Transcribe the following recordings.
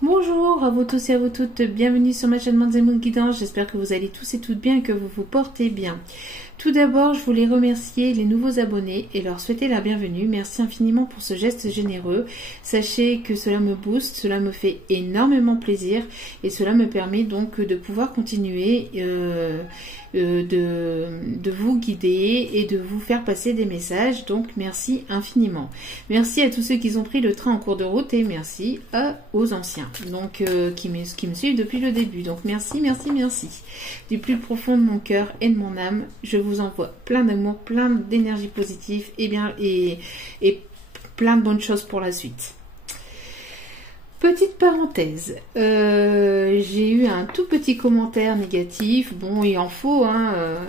Bonjour à vous tous et à vous toutes, bienvenue sur ma chaîne Manzemon Guidance, j'espère que vous allez tous et toutes bien et que vous vous portez bien. Tout d'abord, je voulais remercier les nouveaux abonnés et leur souhaiter la bienvenue. Merci infiniment pour ce geste généreux. Sachez que cela me booste, cela me fait énormément plaisir et cela me permet donc de pouvoir continuer de vous guider et de vous faire passer des messages. Donc merci infiniment. Merci à tous ceux qui ont pris le train en cours de route et merci aux anciens donc qui me suivent depuis le début. Donc merci. Du plus profond de mon cœur et de mon âme, je vous envoie plein d'amour, plein d'énergie positive et plein de bonnes choses pour la suite. Petite parenthèse, j'ai eu un tout petit commentaire négatif. Bon, il en faut,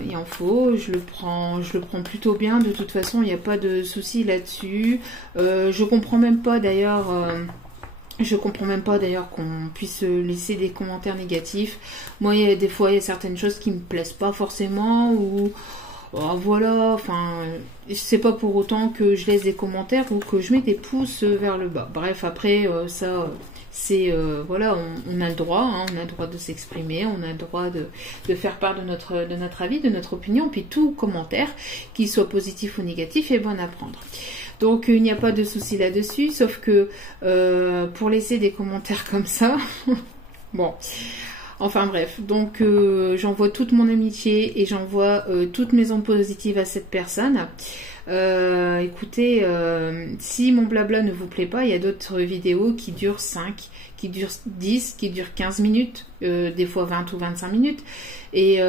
il en faut. Je le prends plutôt bien. De toute façon, il n'y a pas de souci là-dessus. Je comprends même pas d'ailleurs. Je comprends même pas d'ailleurs qu'on puisse laisser des commentaires négatifs. Moi, il y a des fois, il y a certaines choses qui me plaisent pas forcément ou voilà, enfin, c'est pas pour autant que je laisse des commentaires ou que je mets des pouces vers le bas. Bref, après, ça, c'est, voilà, on a le droit, on a le droit de s'exprimer, on a le droit de faire part de notre avis, de notre opinion, puis tout commentaire, qu'il soit positif ou négatif, est bon à prendre. Donc, il n'y a pas de souci là-dessus, sauf que pour laisser des commentaires comme ça, bon... Enfin bref, donc j'envoie toute mon amitié et j'envoie toutes mes ondes positives à cette personne. Écoutez, si mon blabla ne vous plaît pas, il y a d'autres vidéos qui durent 5, qui durent 10, qui durent 15 minutes, des fois 20 ou 25 minutes, et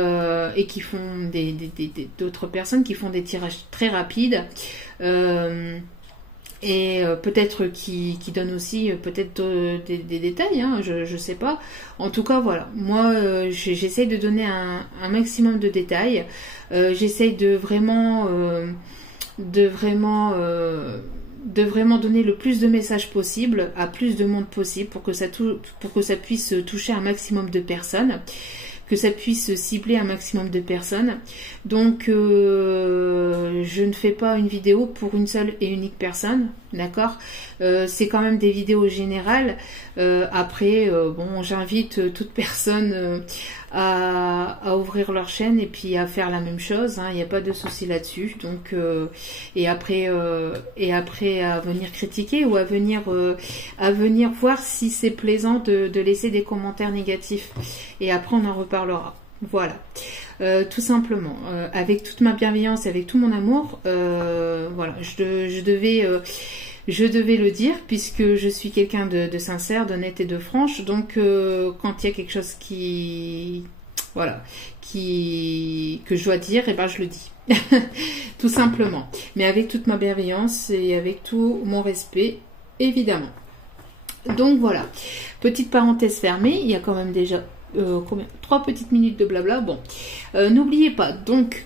qui font d'autres personnes qui font des tirages très rapides. Et peut-être qui donne aussi peut-être des détails, je sais pas. En tout cas, voilà. Moi, j'essaye de donner un maximum de détails. J'essaye de vraiment donner le plus de messages possible à plus de monde possible pour que ça puisse toucher un maximum de personnes, que ça puisse cibler un maximum de personnes. Donc je ne fais pas une vidéo pour une seule et unique personne, d'accord. C'est quand même des vidéos générales. Après, bon, j'invite toute personne à ouvrir leur chaîne et puis à faire la même chose, il n'y a pas de souci là-dessus. Donc et après à venir critiquer ou à venir voir si c'est plaisant de laisser des commentaires négatifs, et après on en reparlera. Voilà, tout simplement, avec toute ma bienveillance, avec tout mon amour, voilà, je devais le dire, puisque je suis quelqu'un de sincère, d'honnête et de franche. Donc quand il y a quelque chose voilà, que je dois dire, et ben je le dis. Tout simplement, mais avec toute ma bienveillance et avec tout mon respect, évidemment. Donc voilà, petite parenthèse fermée. Il y a quand même déjà 3 petites minutes de blabla. Bon, n'oubliez pas donc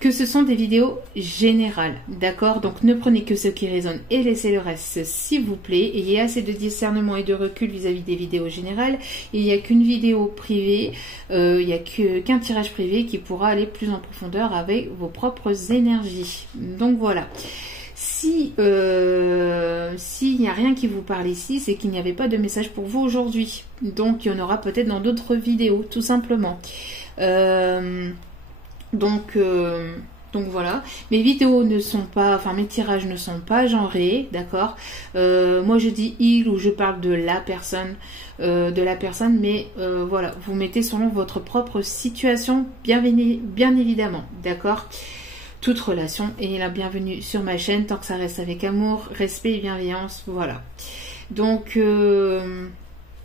que ce sont des vidéos générales, d'accord? Donc ne prenez que ce qui résonne et laissez le reste, s'il vous plaît. Ayez assez de discernement et de recul vis-à-vis des vidéos générales. Il n'y a qu'une vidéo privée, il n'y a qu'un tirage privé qui pourra aller plus en profondeur avec vos propres énergies. Donc voilà. S'il n'y a rien qui vous parle ici, c'est qu'il n'y avait pas de message pour vous aujourd'hui. Donc il y en aura peut-être dans d'autres vidéos, tout simplement. Donc voilà, mes vidéos ne sont pas, enfin mes tirages ne sont pas genrés, d'accord. Moi je dis il ou je parle de la personne, mais voilà, vous mettez selon votre propre situation, bien évidemment, d'accord. Toute relation est la bienvenue sur ma chaîne, tant que ça reste avec amour, respect et bienveillance, voilà. Donc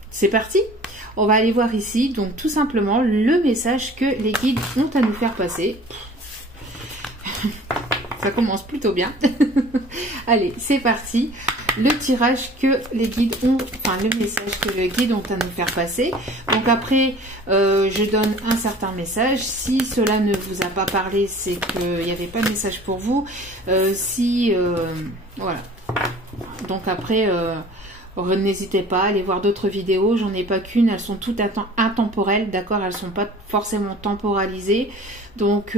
c'est parti. On va aller voir ici, donc tout simplement le message que les guides ont à nous faire passer. Ça commence plutôt bien. Allez, c'est parti. Le tirage que les guides ont, enfin le message que les guides ont à nous faire passer. Donc après, je donne un certain message. Si cela ne vous a pas parlé, c'est qu'il n'y avait pas de message pour vous. Voilà. Donc après... n'hésitez pas à aller voir d'autres vidéos, j'en ai pas qu'une, elles sont toutes intemporelles, d'accord, elles sont pas forcément temporalisées, donc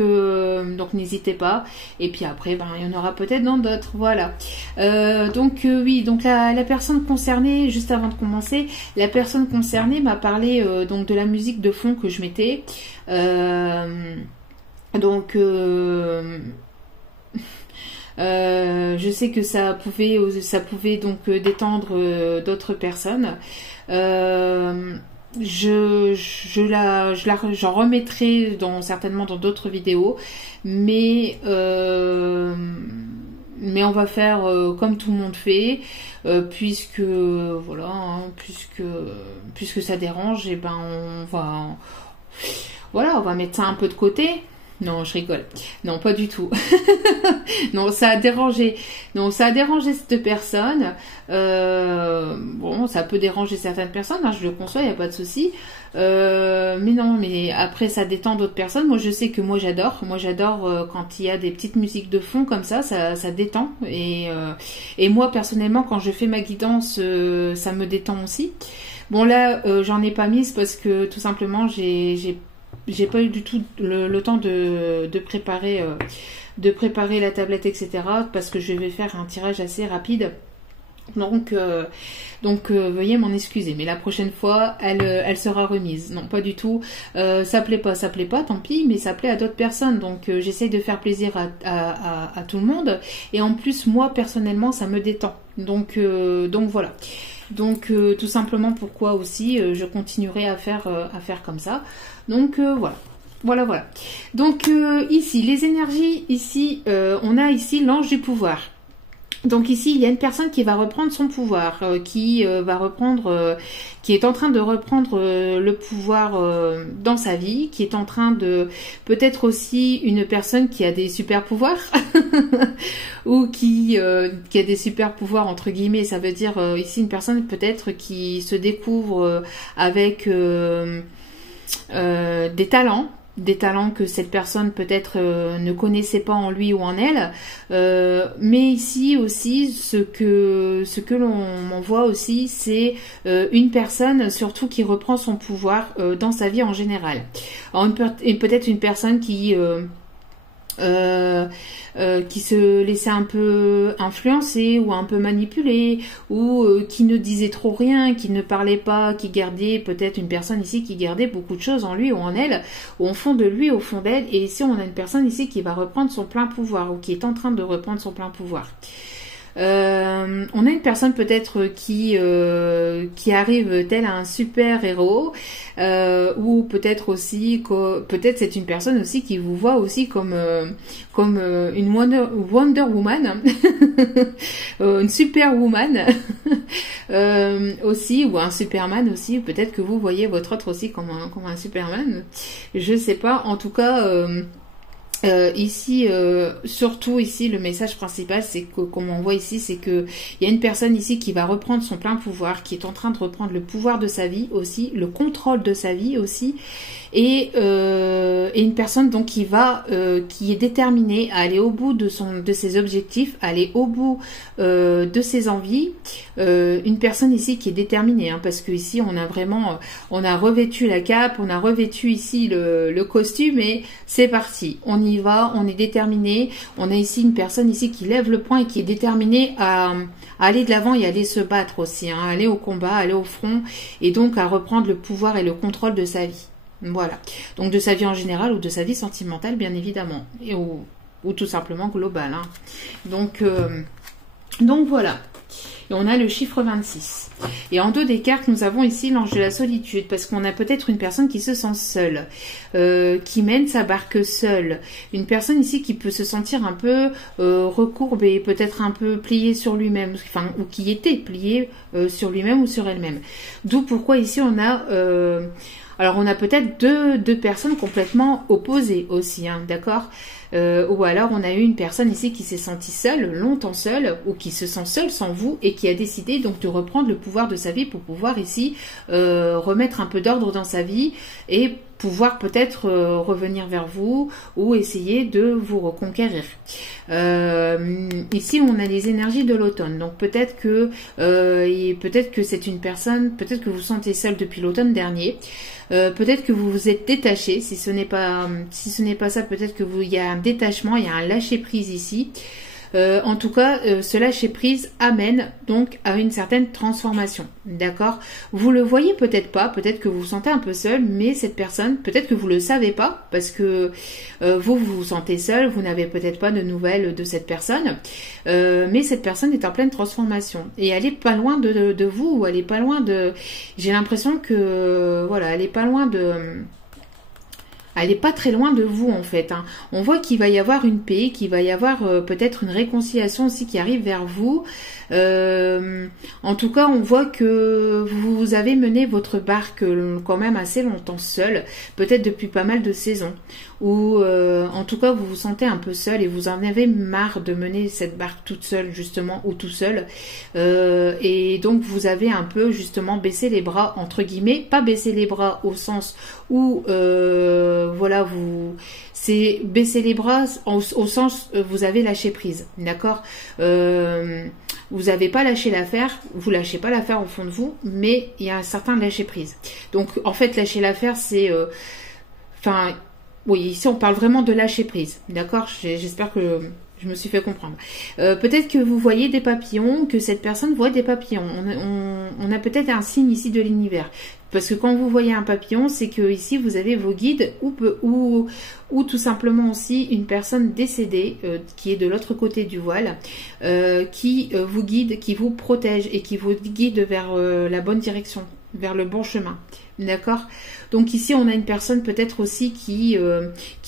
n'hésitez pas, et puis après ben, il y en aura peut-être dans d'autres, voilà. Oui, donc la personne concernée, juste avant de commencer, la personne concernée m'a parlé donc de la musique de fond que je mettais, je sais que ça pouvait donc détendre d'autres personnes. J'en remettrai certainement dans d'autres vidéos, mais on va faire comme tout le monde fait, puisque voilà, hein, puisque ça dérange, et ben on va mettre ça un peu de côté. Non, je rigole. Non, pas du tout. Non, ça a dérangé. Non, ça a dérangé cette personne. Bon, ça peut déranger certaines personnes, hein, je le conçois, il n'y a pas de souci. Mais non, mais après, ça détend d'autres personnes. Moi, je sais que moi, j'adore. Moi, j'adore quand il y a des petites musiques de fond comme ça détend. Et moi, personnellement, quand je fais ma guidance, ça me détend aussi. Bon, là, j'en ai pas mise parce que tout simplement, j'ai pas eu du tout le temps de préparer la tablette, etc. parce que je vais faire un tirage assez rapide. Donc veuillez m'en excuser, mais la prochaine fois elle sera remise. Non, pas du tout. Ça plaît pas, tant pis, mais ça plaît à d'autres personnes. Donc j'essaye de faire plaisir à tout le monde. Et en plus, moi personnellement, ça me détend. Donc voilà. Donc tout simplement pourquoi aussi je continuerai à faire comme ça. Donc voilà. Donc ici les énergies, ici on a ici l'ange du pouvoir. Donc ici il y a une personne qui va reprendre son pouvoir, qui est en train de reprendre le pouvoir dans sa vie, qui est en train de, peut-être aussi une personne qui a des super pouvoirs ou qui a des super pouvoirs entre guillemets, ça veut dire ici une personne peut-être qui se découvre avec des talents que cette personne peut-être ne connaissait pas en lui ou en elle, mais ici aussi ce que l'on m'envoie aussi, c'est une personne surtout qui reprend son pouvoir dans sa vie en général. Alors peut-être une personne qui se laissait un peu influencer ou un peu manipuler, ou qui ne disait trop rien, qui ne parlait pas, qui gardait, peut-être une personne ici qui gardait beaucoup de choses en lui ou en elle, ou au fond de lui, au fond d'elle. Et ici on a une personne ici qui va reprendre son plein pouvoir, ou qui est en train de reprendre son plein pouvoir. On a une personne peut-être qui arrive tel un super héros, ou peut-être aussi peut-être c'est une personne aussi qui vous voit aussi comme une Wonder Woman, une Superwoman aussi, ou un Superman aussi. Peut-être que vous voyez votre autre aussi comme un Superman. Je sais pas. En tout cas. Ici, surtout ici, le message principal, c'est que, comme on voit ici, c'est que il y a une personne ici qui va reprendre son plein pouvoir, qui est en train de reprendre le pouvoir de sa vie aussi, le contrôle de sa vie aussi, et une personne donc qui est déterminée à aller au bout de ses objectifs, à aller au bout de ses envies. Une personne ici qui est déterminée, hein, parce que ici on a revêtu la cape, on a revêtu ici le costume, et c'est parti, on y va, on est déterminé. On a ici une personne ici qui lève le poing et qui est déterminée à aller de l'avant et aller se battre aussi, hein, aller au combat, aller au front, et donc à reprendre le pouvoir et le contrôle de sa vie. Voilà, donc de sa vie en général ou de sa vie sentimentale bien évidemment, ou tout simplement globale, hein. Donc voilà. Et on a le chiffre 26. Et en dos des cartes, nous avons ici l'ange de la solitude, parce qu'on a peut-être une personne qui se sent seule, qui mène sa barque seule. Une personne ici qui peut se sentir un peu recourbée, peut-être un peu pliée sur lui-même, enfin, ou qui était pliée sur lui-même ou sur elle-même. D'où pourquoi ici on a... alors on a peut-être deux personnes complètement opposées aussi, hein, d'accord ? Ou alors on a eu une personne ici qui s'est sentie seule, longtemps seule, ou qui se sent seule sans vous et qui a décidé donc de reprendre le pouvoir de sa vie pour pouvoir ici remettre un peu d'ordre dans sa vie et pouvoir peut-être revenir vers vous ou essayer de vous reconquérir. Ici on a les énergies de l'automne, donc peut-être que c'est une personne, peut-être que vous vous sentez seul depuis l'automne dernier, peut-être que vous vous êtes détaché. Si ce n'est pas ça, peut-être que il y a un détachement, il y a un lâcher prise ici. En tout cas, ce lâcher prise amène donc à une certaine transformation, d'accord? Vous le voyez peut-être pas, peut-être que vous vous sentez un peu seul, mais cette personne, peut-être que vous le savez pas, parce que vous vous sentez seul, vous n'avez peut-être pas de nouvelles de cette personne, mais cette personne est en pleine transformation et elle est pas loin de vous, ou elle est pas loin de. J'ai l'impression que voilà, elle est pas loin de. Elle n'est pas très loin de vous en fait. Hein. On voit qu'il va y avoir une paix, qu'il va y avoir peut-être une réconciliation aussi qui arrive vers vous. En tout cas, on voit que vous avez mené votre barque quand même assez longtemps seul, peut-être depuis pas mal de saisons. Ou en tout cas, vous vous sentez un peu seul et vous en avez marre de mener cette barque toute seule justement, ou tout seul. Et donc vous avez un peu justement baissé les bras entre guillemets, pas baisser les bras au sens où voilà, c'est baisser les bras au sens vous avez lâché prise, d'accord. Vous n'avez pas lâché l'affaire, vous lâchez pas l'affaire au fond de vous, mais il y a un certain lâcher prise. Donc en fait lâcher l'affaire c'est oui, ici on parle vraiment de lâcher prise, d'accord. J'espère que je me suis fait comprendre. Peut-être que vous voyez des papillons, que cette personne voit des papillons. On a peut-être un signe ici de l'univers. Parce que quand vous voyez un papillon, c'est que ici vous avez vos guides ou tout simplement aussi une personne décédée qui est de l'autre côté du voile, qui vous guide, qui vous protège et qui vous guide vers la bonne direction, vers le bon chemin. D'accord. Donc ici on a une personne peut-être aussi qui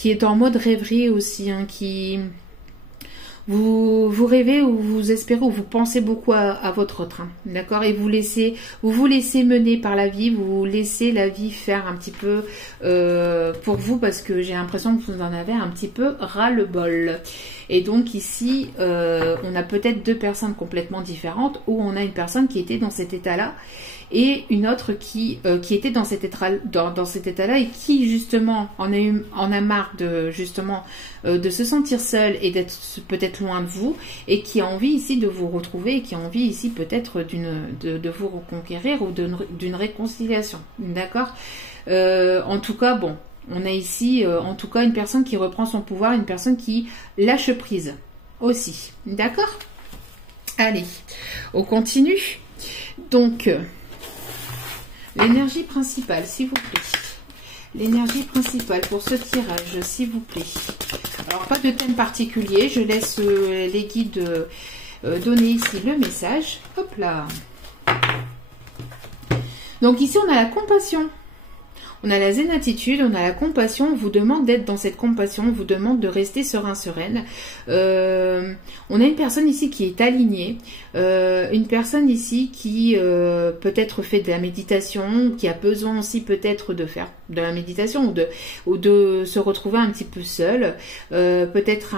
est en mode rêverie aussi, hein, qui vous rêvez ou vous espérez ou vous pensez beaucoup à votre train, d'accord, et vous vous laissez mener par la vie, vous laissez la vie faire un petit peu pour vous, parce que j'ai l'impression que vous en avez un petit peu ras-le-bol. Et donc ici, on a peut-être deux personnes complètement différentes, où on a une personne qui était dans cet état-là et une autre qui était dans cet état-là et qui justement en a marre de justement de se sentir seule et d'être peut-être loin de vous, et qui a envie ici de vous retrouver, et qui a envie ici peut-être de vous reconquérir ou d'une réconciliation, d'accord. En tout cas, bon, on a ici en tout cas une personne qui reprend son pouvoir, une personne qui lâche prise aussi, d'accord. Allez, on continue. Donc l'énergie principale, s'il vous plaît. L'énergie principale pour ce tirage, s'il vous plaît. Alors, pas de thème particulier. Je laisse les guides donner ici le message. Hop là. Donc ici, on a la compassion. On a la zénitude, on a la compassion. On vous demande d'être dans cette compassion. On vous demande de rester serein, sereine. On a une personne ici qui est alignée. Une personne ici qui peut-être fait de la méditation, qui a besoin aussi peut-être de faire de la méditation ou de se retrouver un petit peu seule. Peut-être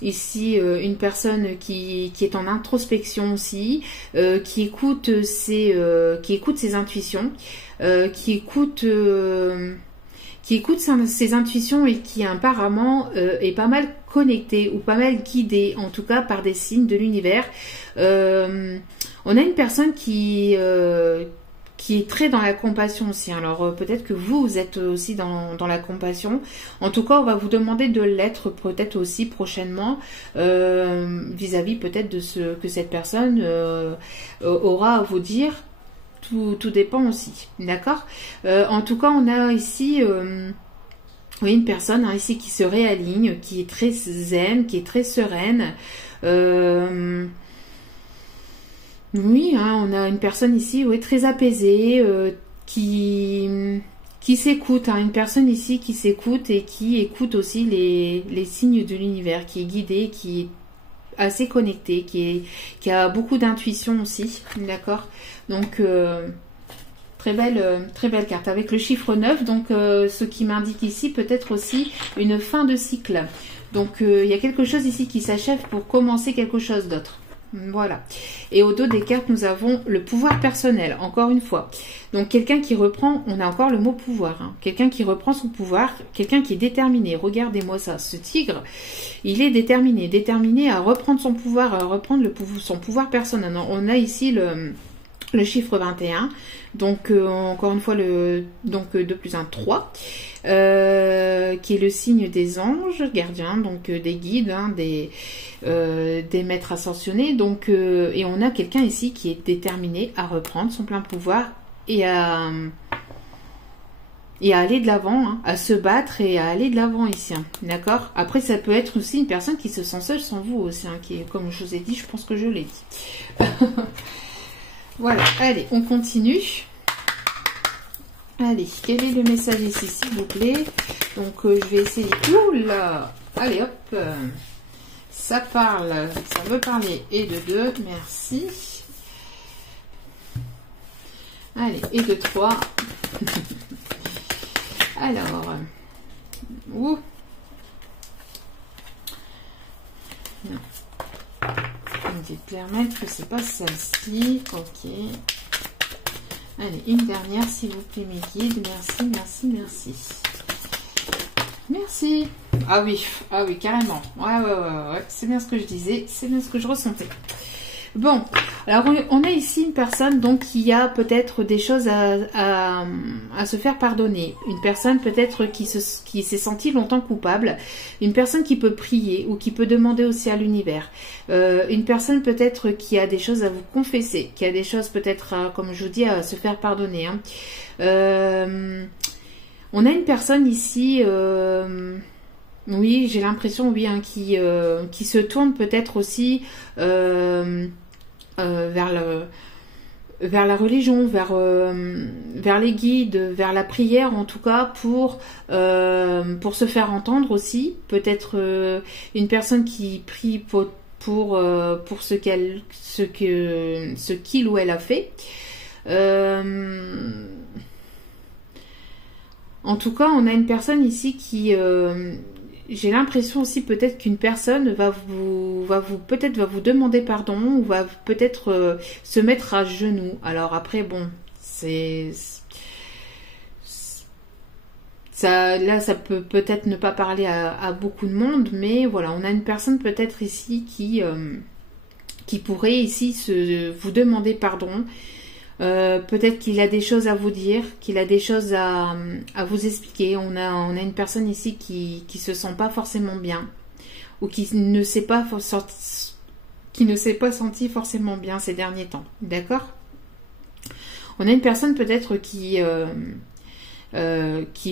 ici une personne qui est en introspection aussi, qui écoute ses intuitions, qui écoute ses intuitions, et qui apparemment est pas mal connecté ou pas mal guidé, en tout cas par des signes de l'univers. On a une personne qui est très dans la compassion aussi. Alors peut-être que vous êtes aussi dans la compassion. En tout cas, on va vous demander de l'être peut-être aussi prochainement, vis-à-vis peut-être de ce que cette personne aura à vous dire. Tout dépend aussi, d'accord. En tout cas, on a ici une personne ici qui se réaligne, qui est très zen, qui est très sereine. Oui, hein, on a une personne ici, oui, très apaisée, qui s'écoute, hein, une personne ici qui s'écoute et qui écoute aussi les signes de l'univers, qui est guidée, qui est assez connectée, qui a beaucoup d'intuition aussi, d'accord. Donc très belle carte. Avec le chiffre 9, donc ce qui m'indique ici peut-être aussi une fin de cycle. Donc il y a quelque chose ici qui s'achève pour commencer quelque chose d'autre. Voilà. Et au dos des cartes, nous avons le pouvoir personnel, encore une fois. Donc quelqu'un qui reprend, on a encore le mot pouvoir, hein. Quelqu'un qui reprend son pouvoir, quelqu'un qui est déterminé. Regardez-moi ça, ce tigre, il est déterminé à reprendre son pouvoir, à reprendre son pouvoir personnel. On a ici le chiffre 21, donc encore une fois, donc 2 plus 1, 3. Qui est le signe des anges gardiens, donc des guides, hein, des maîtres ascensionnés. Donc, et on a quelqu'un ici qui est déterminé à reprendre son plein pouvoir et à aller de l'avant, hein, à se battre et à aller de l'avant ici. Hein, d'accord. Après, ça peut être aussi une personne qui se sent seule sans vous aussi, hein, qui est, comme je vous ai dit, je pense que je l'ai dit. Voilà, allez, on continue. Allez, quel est le message ici, s'il vous plaît? Donc, je vais essayer. Oula! Allez, hop! Ça parle, ça veut parler. Et de 2, merci. Allez, et de 3. Alors, ouh! Non. Je vais permettre que c'est pas celle-ci. Ok. Allez, une dernière, s'il vous plaît, mes guides. Merci, merci, merci. Merci. Ah oui, carrément. Ouais. C'est bien ce que je disais, c'est bien ce que je ressentais. Bon, alors on a ici une personne donc qui a peut-être des choses à se faire pardonner. Une personne peut-être qui s'est sentie longtemps coupable. Une personne qui peut prier ou qui peut demander aussi à l'univers. Une personne peut-être qui a des choses à vous confesser, qui a des choses peut-être, comme je vous dis, à se faire pardonner. Hein. On a une personne ici... oui, j'ai l'impression, oui, hein, qui se tourne peut-être aussi vers la religion, vers les guides, vers la prière en tout cas, pour se faire entendre aussi. Peut-être une personne qui prie pour ce qu'il ou elle a fait. En tout cas, on a une personne ici qui... j'ai l'impression aussi peut-être qu'une personne va vous demander pardon ou va peut-être se mettre à genoux. Alors après, bon, ça peut peut-être ne pas parler à beaucoup de monde, mais voilà, on a une personne peut-être ici qui pourrait ici vous demander pardon. Peut-être qu'il a des choses à vous dire, qu'il a des choses à vous expliquer. On a une personne ici qui se sent pas forcément bien ou qui ne s'est pas senti forcément bien ces derniers temps. D'accord? On a une personne peut-être qui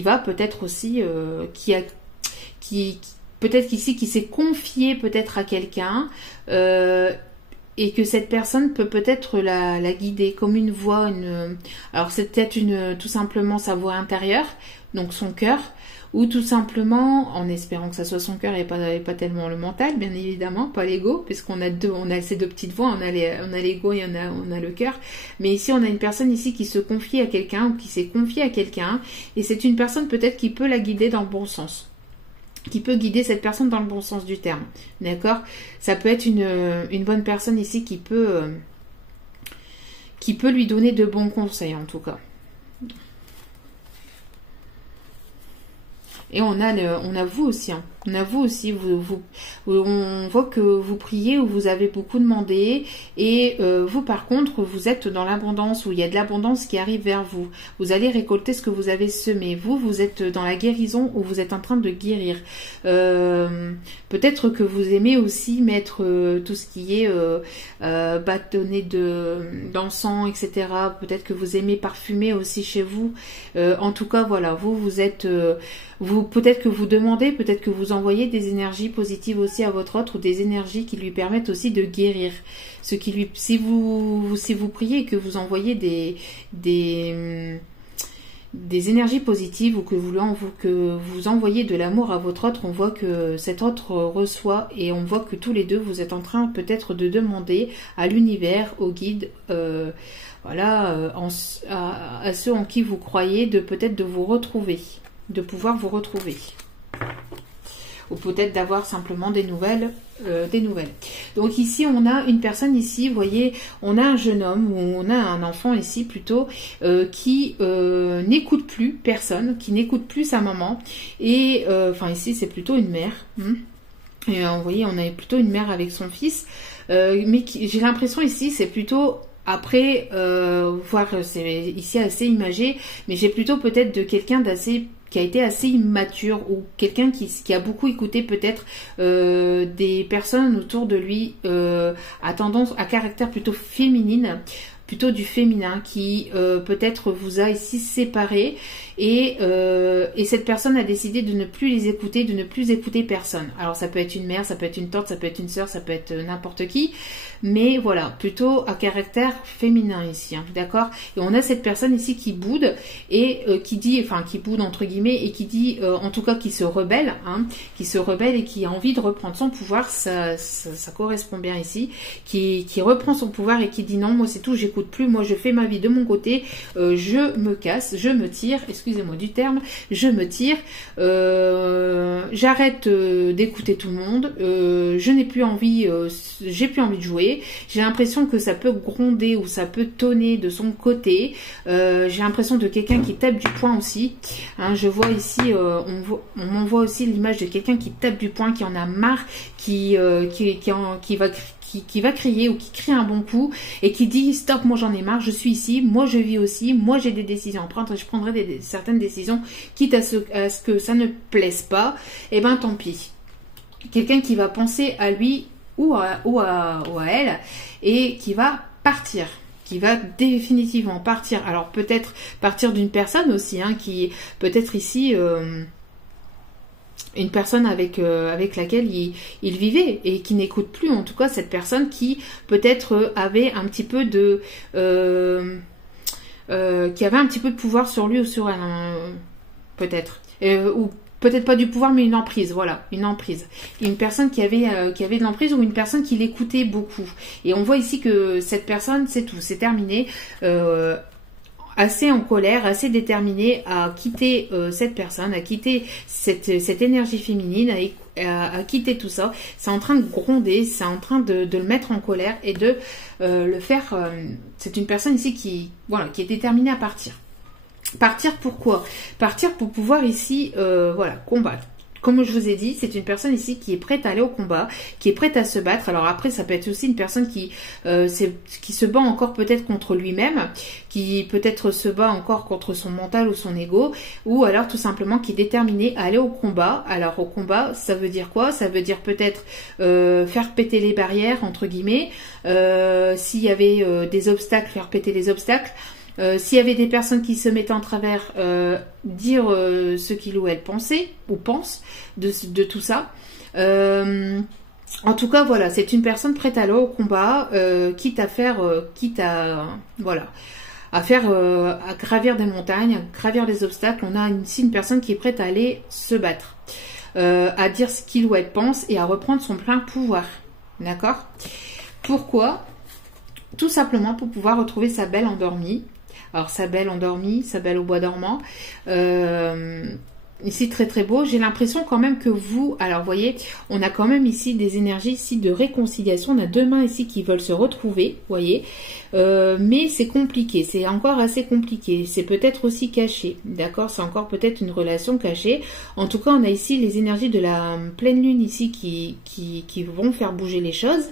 va peut-être aussi peut-être ici qui s'est confié peut-être à quelqu'un. Et que cette personne peut-être la guider comme une voix, alors c'est peut-être tout simplement sa voix intérieure, donc son cœur, ou tout simplement, en espérant que ça soit son cœur et pas tellement le mental, bien évidemment, pas l'ego, puisqu'on a ces deux petites voix, on a l'ego et on a le cœur, mais ici on a une personne ici qui se confie à quelqu'un, ou qui s'est confiée à quelqu'un, et c'est une personne peut-être qui peut la guider dans le bon sens. Qui peut guider cette personne dans le bon sens du terme. D'accord? Ça peut être une bonne personne ici qui peut lui donner de bons conseils en tout cas. Et on a vous aussi, hein. On a vous aussi, on voit que vous priez ou vous avez beaucoup demandé et vous par contre vous êtes dans l'abondance, où il y a de l'abondance qui arrive vers vous. Vous allez récolter ce que vous avez semé. Vous êtes dans la guérison où vous êtes en train de guérir. Peut-être que vous aimez aussi mettre tout ce qui est bâtonnet d'encens, etc. Peut-être que vous aimez parfumer aussi chez vous. En tout cas, voilà, vous êtes... peut-être que vous demandez, peut-être que vous envoyez des énergies positives aussi à votre autre, ou des énergies qui lui permettent aussi de guérir. Si vous priez et que vous envoyez des énergies positives, ou que vous envoyez de l'amour à votre autre, on voit que cet autre reçoit, et on voit que tous les deux vous êtes en train peut-être de demander à l'univers, au guide, voilà, à ceux en qui vous croyez, de peut-être de vous retrouver, de pouvoir vous retrouver. Ou peut-être d'avoir simplement des nouvelles. Donc ici, on a une personne ici, vous voyez, on a un jeune homme, ou on a un enfant ici plutôt, qui n'écoute plus personne, qui n'écoute plus sa maman. Et, enfin ici, c'est plutôt une mère. Et vous voyez, on a plutôt une mère avec son fils. Mais j'ai l'impression ici, c'est plutôt... Après, voir, c'est ici assez imagé, mais j'ai plutôt peut-être de quelqu'un d'assez... qui a été assez immature, ou quelqu'un qui a beaucoup écouté peut-être des personnes autour de lui à tendance, à caractère plutôt féminine, plutôt du féminin, qui peut-être vous a ici séparé, et cette personne a décidé de ne plus les écouter, de ne plus écouter personne. Alors ça peut être une mère, ça peut être une tante, ça peut être une sœur, ça peut être n'importe qui, mais voilà, plutôt à caractère féminin ici, hein, d'accord. Et on a cette personne ici qui boude, et qui dit, enfin qui boude entre guillemets, et qui dit, en tout cas qui se rebelle, hein, qui se rebelle et qui a envie de reprendre son pouvoir, ça correspond bien ici, qui reprend son pouvoir et qui dit non, moi c'est tout, j'écoute plus, moi je fais ma vie de mon côté, je me casse, je me tire, excusez-moi du terme, je me tire, j'arrête d'écouter tout le monde, je n'ai plus envie, j'ai plus envie de jouer, j'ai l'impression que ça peut gronder ou ça peut tonner de son côté, j'ai l'impression de quelqu'un qui tape du poing aussi, hein, je vois ici, on m'envoie aussi l'image de quelqu'un qui tape du poing, qui en a marre, qui va crier ou qui crie un bon coup et qui dit stop, moi j'en ai marre, je suis ici, moi je vis aussi, moi j'ai des décisions à prendre, je prendrai certaines décisions, quitte à ce que ça ne plaise pas, et ben tant pis. Quelqu'un qui va penser à lui ou à elle, et qui va partir, qui va définitivement partir. Alors peut-être partir d'une personne aussi, hein, qui peut-être ici... une personne avec laquelle il vivait et qui n'écoute plus, en tout cas cette personne qui peut-être avait un petit peu de qui avait un petit peu de pouvoir sur lui ou sur elle, hein, peut-être, ou peut-être pas du pouvoir, mais une emprise, voilà, une emprise, une personne qui avait de l'emprise, ou une personne qui l'écoutait beaucoup. Et on voit ici que cette personne, c'est tout, c'est terminé, assez en colère, assez déterminé à quitter cette personne, à quitter cette énergie féminine, à quitter tout ça. C'est en train de gronder, c'est en train de le mettre en colère et de le faire. C'est une personne ici qui est déterminée à partir. Partir pourquoi? Partir pour pouvoir ici, combattre. Comme je vous ai dit, c'est une personne ici qui est prête à aller au combat, qui est prête à se battre. Alors après, ça peut être aussi une personne qui se bat encore peut-être contre lui-même, qui peut-être se bat encore contre son mental ou son ego, ou alors tout simplement qui est déterminé à aller au combat. Alors au combat, ça veut dire quoi? Ça veut dire peut-être faire péter les barrières, entre guillemets, s'il y avait des obstacles, faire péter les obstacles. S'il y avait des personnes qui se mettaient en travers, dire ce qu'il ou elle pensait ou pense de tout ça. En tout cas, voilà, c'est une personne prête à aller au combat, quitte à gravir des montagnes, à gravir des obstacles. On a ici une personne qui est prête à aller se battre, à dire ce qu'il ou elle pense et à reprendre son plein pouvoir. D'accord? Pourquoi? Tout simplement pour pouvoir retrouver sa belle endormie. Alors sa belle endormie, sa belle au bois dormant. Ici très très beau. J'ai l'impression quand même que vous, alors vous voyez, on a quand même ici des énergies ici de réconciliation. On a deux mains ici qui veulent se retrouver, vous voyez. Mais c'est compliqué, c'est encore assez compliqué. C'est peut-être aussi caché, d'accord? C'est encore peut-être une relation cachée. En tout cas, on a ici les énergies de la pleine lune ici qui vont faire bouger les choses.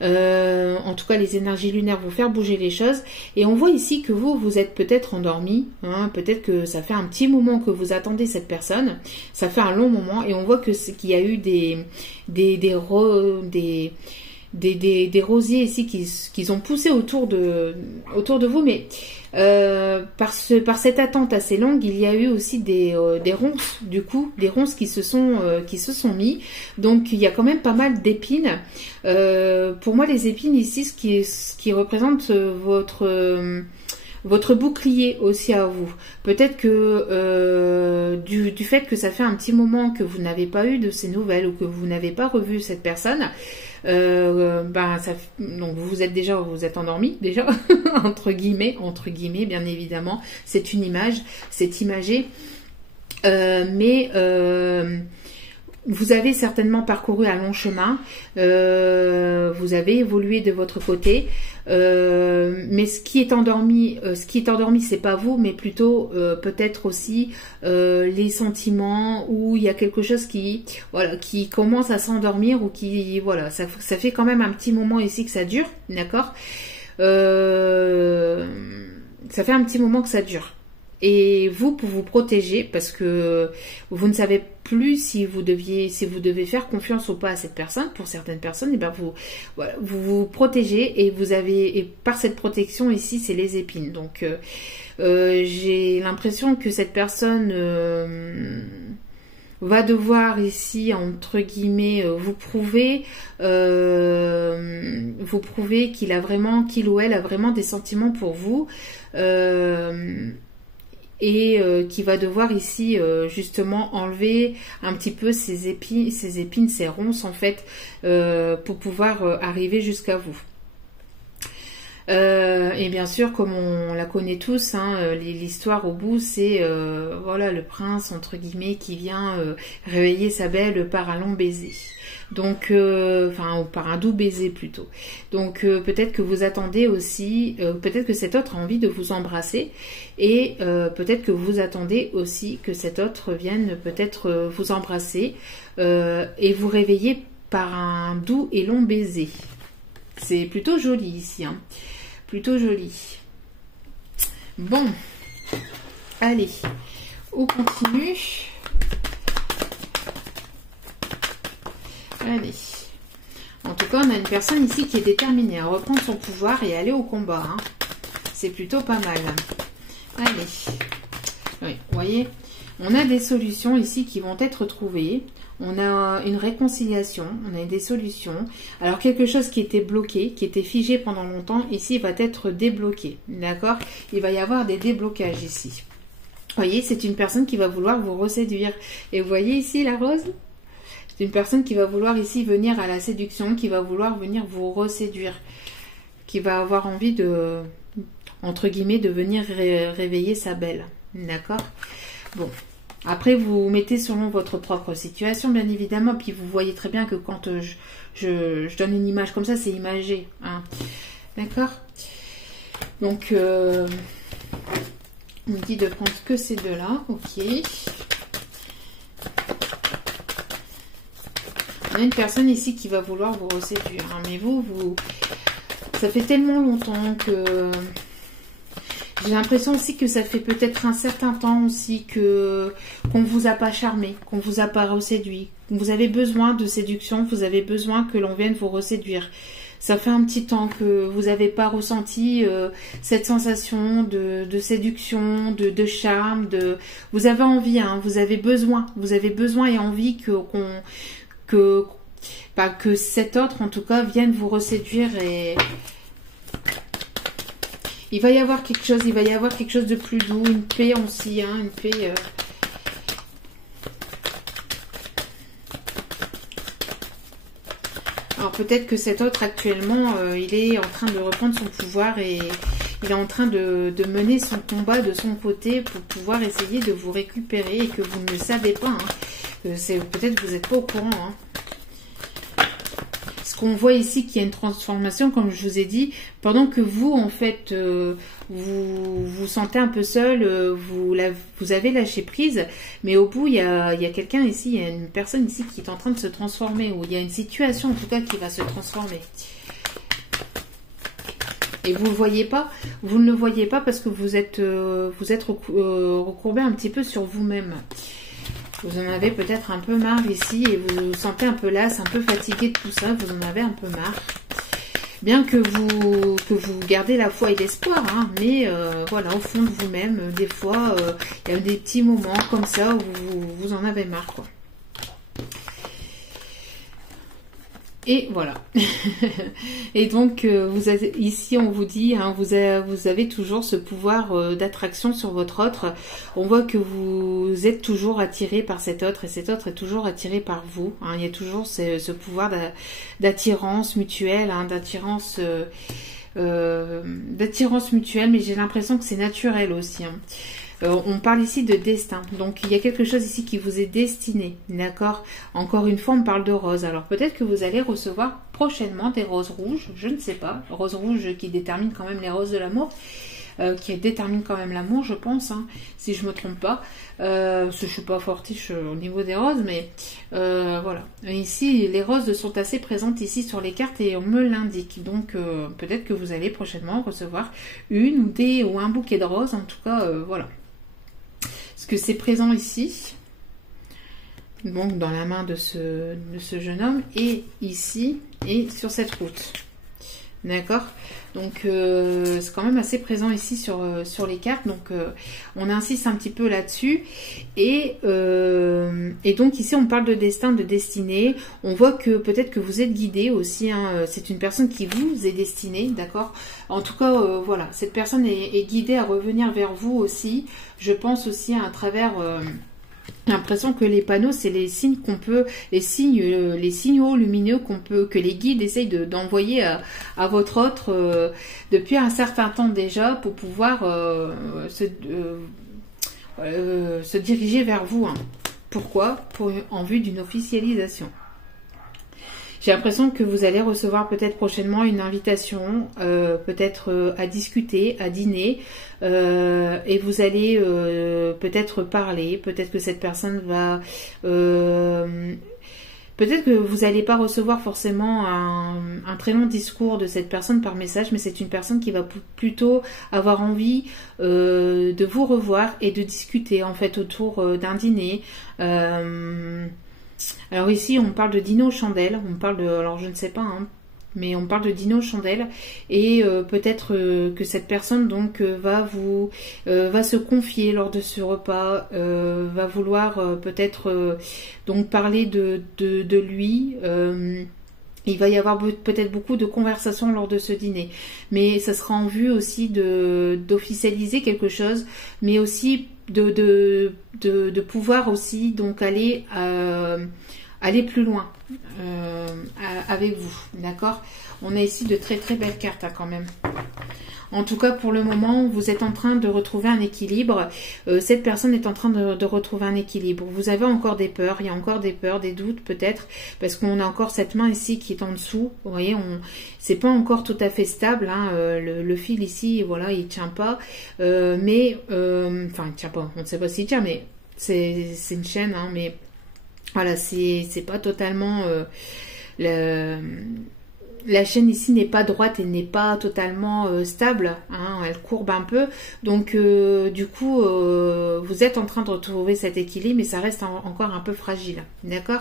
En tout cas, les énergies lunaires vont faire bouger les choses. Et on voit ici que vous êtes peut-être endormi, hein, peut-être que ça fait un petit moment que vous attendez cette personne, ça fait un long moment, et on voit qu'il y a eu des rosiers ici qui ont poussé autour de vous, mais par cette attente assez longue, il y a eu aussi des ronces, du coup, des ronces qui se sont mis. Donc il y a quand même pas mal d'épines. Pour moi, les épines ici, ce qui représente votre bouclier aussi à vous. Peut-être que du fait que ça fait un petit moment que vous n'avez pas eu de ces nouvelles, ou que vous n'avez pas revu cette personne, Donc vous êtes endormi déjà entre guillemets bien évidemment, c'est une image, c'est imagé, mais vous avez certainement parcouru un long chemin, vous avez évolué de votre côté, mais ce qui est endormi, c'est pas vous, mais plutôt peut-être aussi les sentiments, où il y a quelque chose qui commence à s'endormir, ou qui ça fait quand même un petit moment ici que ça dure, d'accord. Ça fait un petit moment que ça dure. Et vous, pour vous protéger, parce que vous ne savez plus si vous devez faire confiance ou pas à cette personne. Pour certaines personnes, vous vous protégez, et par cette protection ici, c'est les épines. Donc j'ai l'impression que cette personne va devoir ici, entre guillemets, vous prouver qu'il ou elle a vraiment des sentiments pour vous, et qui va devoir ici justement enlever un petit peu ces épines, ces ronces en fait, pour pouvoir arriver jusqu'à vous. Et bien sûr, comme on la connaît tous, l'histoire au bout, c'est le prince entre guillemets qui vient réveiller sa belle par un long baiser. Donc, par un doux baiser plutôt. Donc peut-être que vous attendez aussi, peut-être que cet autre a envie de vous embrasser, et peut-être que vous attendez aussi que cet autre vienne peut-être vous embrasser et vous réveiller par un doux et long baiser. C'est plutôt joli ici, plutôt joli. Bon, allez, on continue. Allez. En tout cas, on a une personne ici qui est déterminée à reprendre son pouvoir et aller au combat. C'est plutôt pas mal. Allez. Oui, vous voyez, on a des solutions ici qui vont être trouvées. On a une réconciliation, on a des solutions. Alors, quelque chose qui était bloqué, qui était figé pendant longtemps, ici, va être débloqué. D'accord? Il va y avoir des déblocages ici. Vous voyez, c'est une personne qui va vouloir vous reséduire. Et vous voyez ici la rose? C'est une personne qui va vouloir ici venir à la séduction, qui va vouloir venir vous reséduire, qui va avoir envie de, entre guillemets, de venir réveiller sa belle. D'accord? Bon. Après, vous mettez selon votre propre situation, bien évidemment, puis vous voyez très bien que quand je donne une image comme ça, c'est imagé. D'accord? Donc, on me dit de prendre que ces deux-là. Ok. On a une personne ici qui va vouloir vous reséduire. Mais ça fait tellement longtemps que... J'ai l'impression aussi que ça fait peut-être un certain temps aussi qu'on ne vous a pas charmé, qu'on vous a pas reséduit. Vous avez besoin de séduction, vous avez besoin que l'on vienne vous reséduire. Ça fait un petit temps que vous n'avez pas ressenti cette sensation de séduction, de charme. Vous avez envie, vous avez besoin et envie que cet autre, en tout cas, vienne vous reséduire. Et il va y avoir quelque chose de plus doux, une paix aussi, une paix. Alors peut-être que cet autre actuellement, il est en train de reprendre son pouvoir et il est en train de mener son combat de son côté pour pouvoir essayer de vous récupérer et que vous ne le savez pas. Peut-être que vous n'êtes pas au courant. Qu'on voit ici qu'il y a une transformation, comme je vous ai dit, pendant que vous, en fait, vous vous sentez un peu seul, vous avez lâché prise, mais au bout, il y a quelqu'un ici, il y a une personne ici qui est en train de se transformer, ou il y a une situation, en tout cas, qui va se transformer. Et vous ne le voyez pas, parce que vous êtes recourbé un petit peu sur vous-même. Vous en avez peut-être un peu marre ici et vous vous sentez un peu lasse, un peu fatigué de tout ça. Vous en avez un peu marre. Bien que vous gardez la foi et l'espoir, mais voilà, au fond de vous-même, des fois, il y a des petits moments comme ça où vous en avez marre, quoi. Et voilà. Et donc, ici, on vous dit, hein, vous avez toujours ce pouvoir d'attraction sur votre autre. On voit que vous êtes toujours attiré par cet autre et cet autre est toujours attiré par vous. Hein. Il y a toujours ce pouvoir d'attirance mutuelle, hein, d'attirance mutuelle, mais j'ai l'impression que c'est naturel aussi. Hein. On parle ici de destin, donc il y a quelque chose ici qui vous est destiné, d'accord? Encore une fois, on parle de rose, alors peut-être que vous allez recevoir prochainement des roses rouges, je ne sais pas, roses rouges qui déterminent quand même les roses de l'amour, qui déterminent quand même l'amour, je pense, hein, si je me trompe pas, parce que je suis pas fortiche au niveau des roses, mais voilà. Ici, les roses sont assez présentes ici sur les cartes et on me l'indique, donc peut-être que vous allez prochainement recevoir une ou un bouquet de roses, en tout cas, voilà. Parce que c'est présent ici, donc dans la main de ce jeune homme, et ici, et sur cette route. D'accord? Donc c'est quand même assez présent ici sur les cartes, donc on insiste un petit peu là-dessus. Et donc ici on parle de destin, de destinée. On voit que peut-être que vous êtes guidé aussi, hein, c'est une personne qui vous est destinée, d'accord? En tout cas, voilà, cette personne est guidée à revenir vers vous aussi. Je pense aussi à travers... J'ai l'impression que les panneaux, c'est les signes qu'on peut, les signaux lumineux que les guides essayent d'envoyer à votre autre depuis un certain temps déjà pour pouvoir se diriger vers vous. Hein. Pourquoi? En vue d'une officialisation. J'ai l'impression que vous allez recevoir peut-être prochainement une invitation, peut-être à discuter, à dîner, et vous allez peut-être parler, peut-être que cette personne va... peut-être que vous n'allez pas recevoir forcément un très long discours de cette personne par message, mais c'est une personne qui va plutôt avoir envie de vous revoir et de discuter en fait autour d'un dîner. Alors ici, on parle de dîner aux chandelles, on parle de... Alors je ne sais pas, hein, mais on parle de dîner aux chandelles et peut-être que cette personne donc va se confier lors de ce repas, va vouloir peut-être donc parler de lui. Il va y avoir peut-être beaucoup de conversations lors de ce dîner, mais ça sera en vue aussi d'officialiser quelque chose, mais aussi de pouvoir aussi donc aller plus loin avec vous, d'accord? On a ici de très très belles cartes hein, quand même. En tout cas, pour le moment, vous êtes en train de retrouver un équilibre. Cette personne est en train de retrouver un équilibre. Vous avez encore des peurs, il y a encore des peurs, des doutes peut-être, parce qu'on a encore cette main ici qui est en dessous. Vous voyez, c'est pas encore tout à fait stable. Hein, le fil ici, voilà, il tient pas. Enfin, il tient pas. On ne sait pas s'il tient, mais c'est une chaîne. Hein, mais voilà, c'est pas totalement... La chaîne ici n'est pas droite et n'est pas totalement stable, hein, elle courbe un peu, donc du coup vous êtes en train de retrouver cet équilibre, mais ça reste encore un peu fragile, d'accord?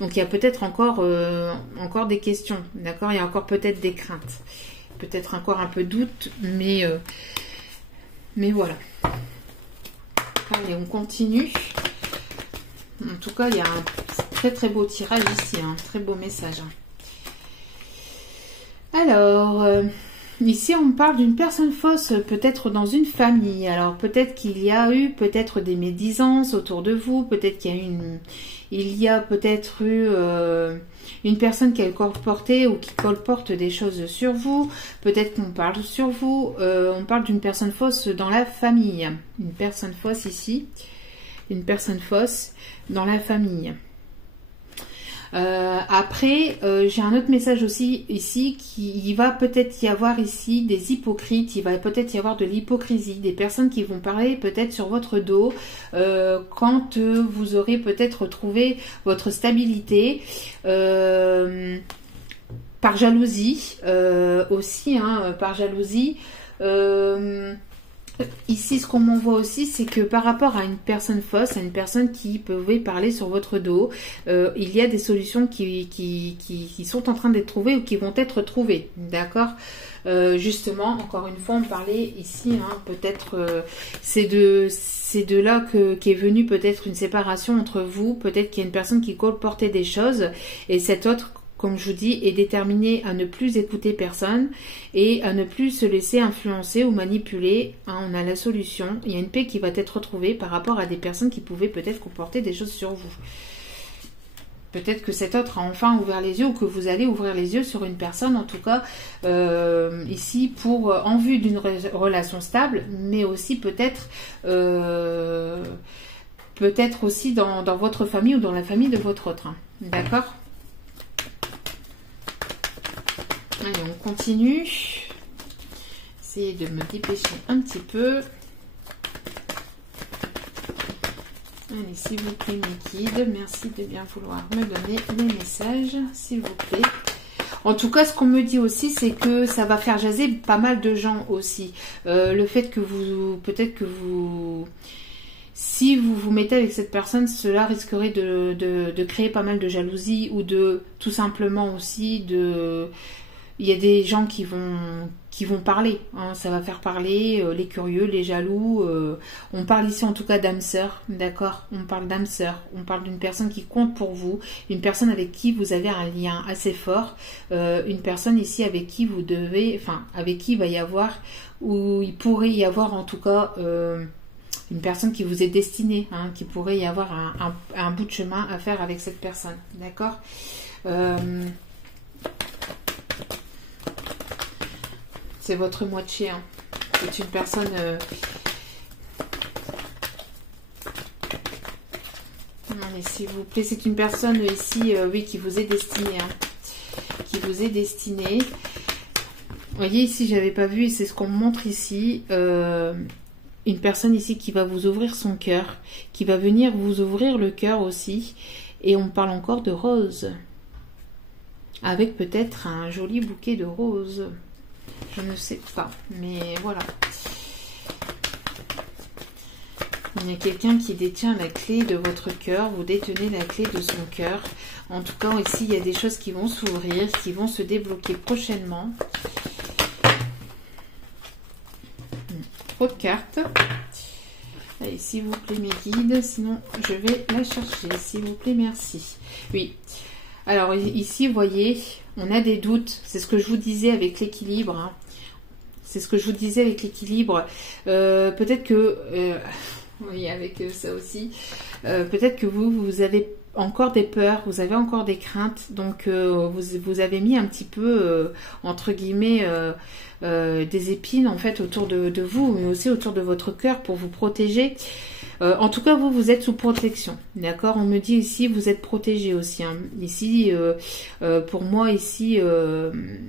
Donc il y a peut-être encore des questions, d'accord? Il y a encore peut-être des craintes, peut-être encore un peu de doute, mais voilà. Allez, on continue. En tout cas, il y a un très très beau tirage ici, un très beau message. Alors, ici on parle d'une personne fausse, peut-être dans une famille. Alors peut-être qu'il y a eu peut-être des médisances autour de vous, peut-être qu'il y a peut-être eu une personne qui a colporté ou qui colporte des choses sur vous. Peut-être qu'on parle sur vous. On parle d'une personne fausse dans la famille. Une personne fausse ici. Une personne fausse dans la famille. Après, j'ai un autre message aussi ici, il va peut-être y avoir ici des hypocrites, il va peut-être y avoir de l'hypocrisie, des personnes qui vont parler peut-être sur votre dos quand vous aurez peut-être retrouvé votre stabilité, par jalousie aussi, hein, par jalousie. Ici, ce qu'on m'envoie aussi, c'est que par rapport à une personne fausse, à une personne qui pouvait parler sur votre dos, il y a des solutions qui sont en train d'être trouvées ou qui vont être trouvées, d'accord? Justement, encore une fois, on parlait ici, hein, peut-être c'est de là qu'est venue peut-être une séparation entre vous, peut-être qu'il y a une personne qui colportait des choses et cette autre comme je vous dis, est déterminé à ne plus écouter personne et à ne plus se laisser influencer ou manipuler. Hein, on a la solution. Il y a une paix qui va être retrouvée par rapport à des personnes qui pouvaient peut-être comporter des choses sur vous. Peut-être que cet autre a enfin ouvert les yeux ou que vous allez ouvrir les yeux sur une personne, en tout cas, ici, en vue d'une relation stable, mais aussi peut-être aussi dans votre famille ou dans la famille de votre autre. Hein. D'accord ? Allez, on continue. Essayez de me dépêcher un petit peu. Allez, s'il vous plaît, mes guides, merci de bien vouloir me donner les messages, s'il vous plaît. En tout cas, ce qu'on me dit aussi, c'est que ça va faire jaser pas mal de gens aussi. Le fait que si vous vous mettez avec cette personne, cela risquerait de créer pas mal de jalousie ou de, tout simplement aussi, il y a des gens qui vont parler, hein, ça va faire parler les curieux, les jaloux. On parle ici en tout cas d'âme sœur, d'accord ? On parle d'âme sœur, on parle d'une personne qui compte pour vous, une personne avec qui vous avez un lien assez fort, une personne ici avec qui avec qui il va y avoir, ou il pourrait y avoir en tout cas une personne qui vous est destinée, hein, qui pourrait y avoir un bout de chemin à faire avec cette personne, d'accord ? C'est votre moitié. Hein. C'est une personne... Allez, s'il vous plaît, c'est une personne ici, oui, qui vous est destinée. Hein. Qui vous est destinée. Vous voyez, ici, j'avais pas vu, et c'est ce qu'on me montre ici. Une personne ici qui va vous ouvrir son cœur. Qui va venir vous ouvrir le cœur aussi. Et on parle encore de roses. Avec peut-être un joli bouquet de roses. Je ne sais pas, mais voilà. Il y a quelqu'un qui détient la clé de votre cœur. Vous détenez la clé de son cœur. En tout cas, ici, il y a des choses qui vont s'ouvrir, qui vont se débloquer prochainement. Trop de cartes. Allez, s'il vous plaît, mes guides. Sinon, je vais la chercher. S'il vous plaît, merci. Oui. Alors, ici, vous voyez... On a des doutes, c'est ce que je vous disais avec l'équilibre. Hein. C'est ce que je vous disais avec l'équilibre. Peut-être que, oui, avec ça aussi, peut-être que vous avez encore des peurs, vous avez encore des craintes. Donc, vous avez mis un petit peu, entre guillemets, des épines en fait autour de vous, mais aussi autour de votre cœur pour vous protéger. En tout cas, vous êtes sous protection, d'accord ? On me dit ici, vous êtes protégé aussi. Hein. Ici, pour moi, ici,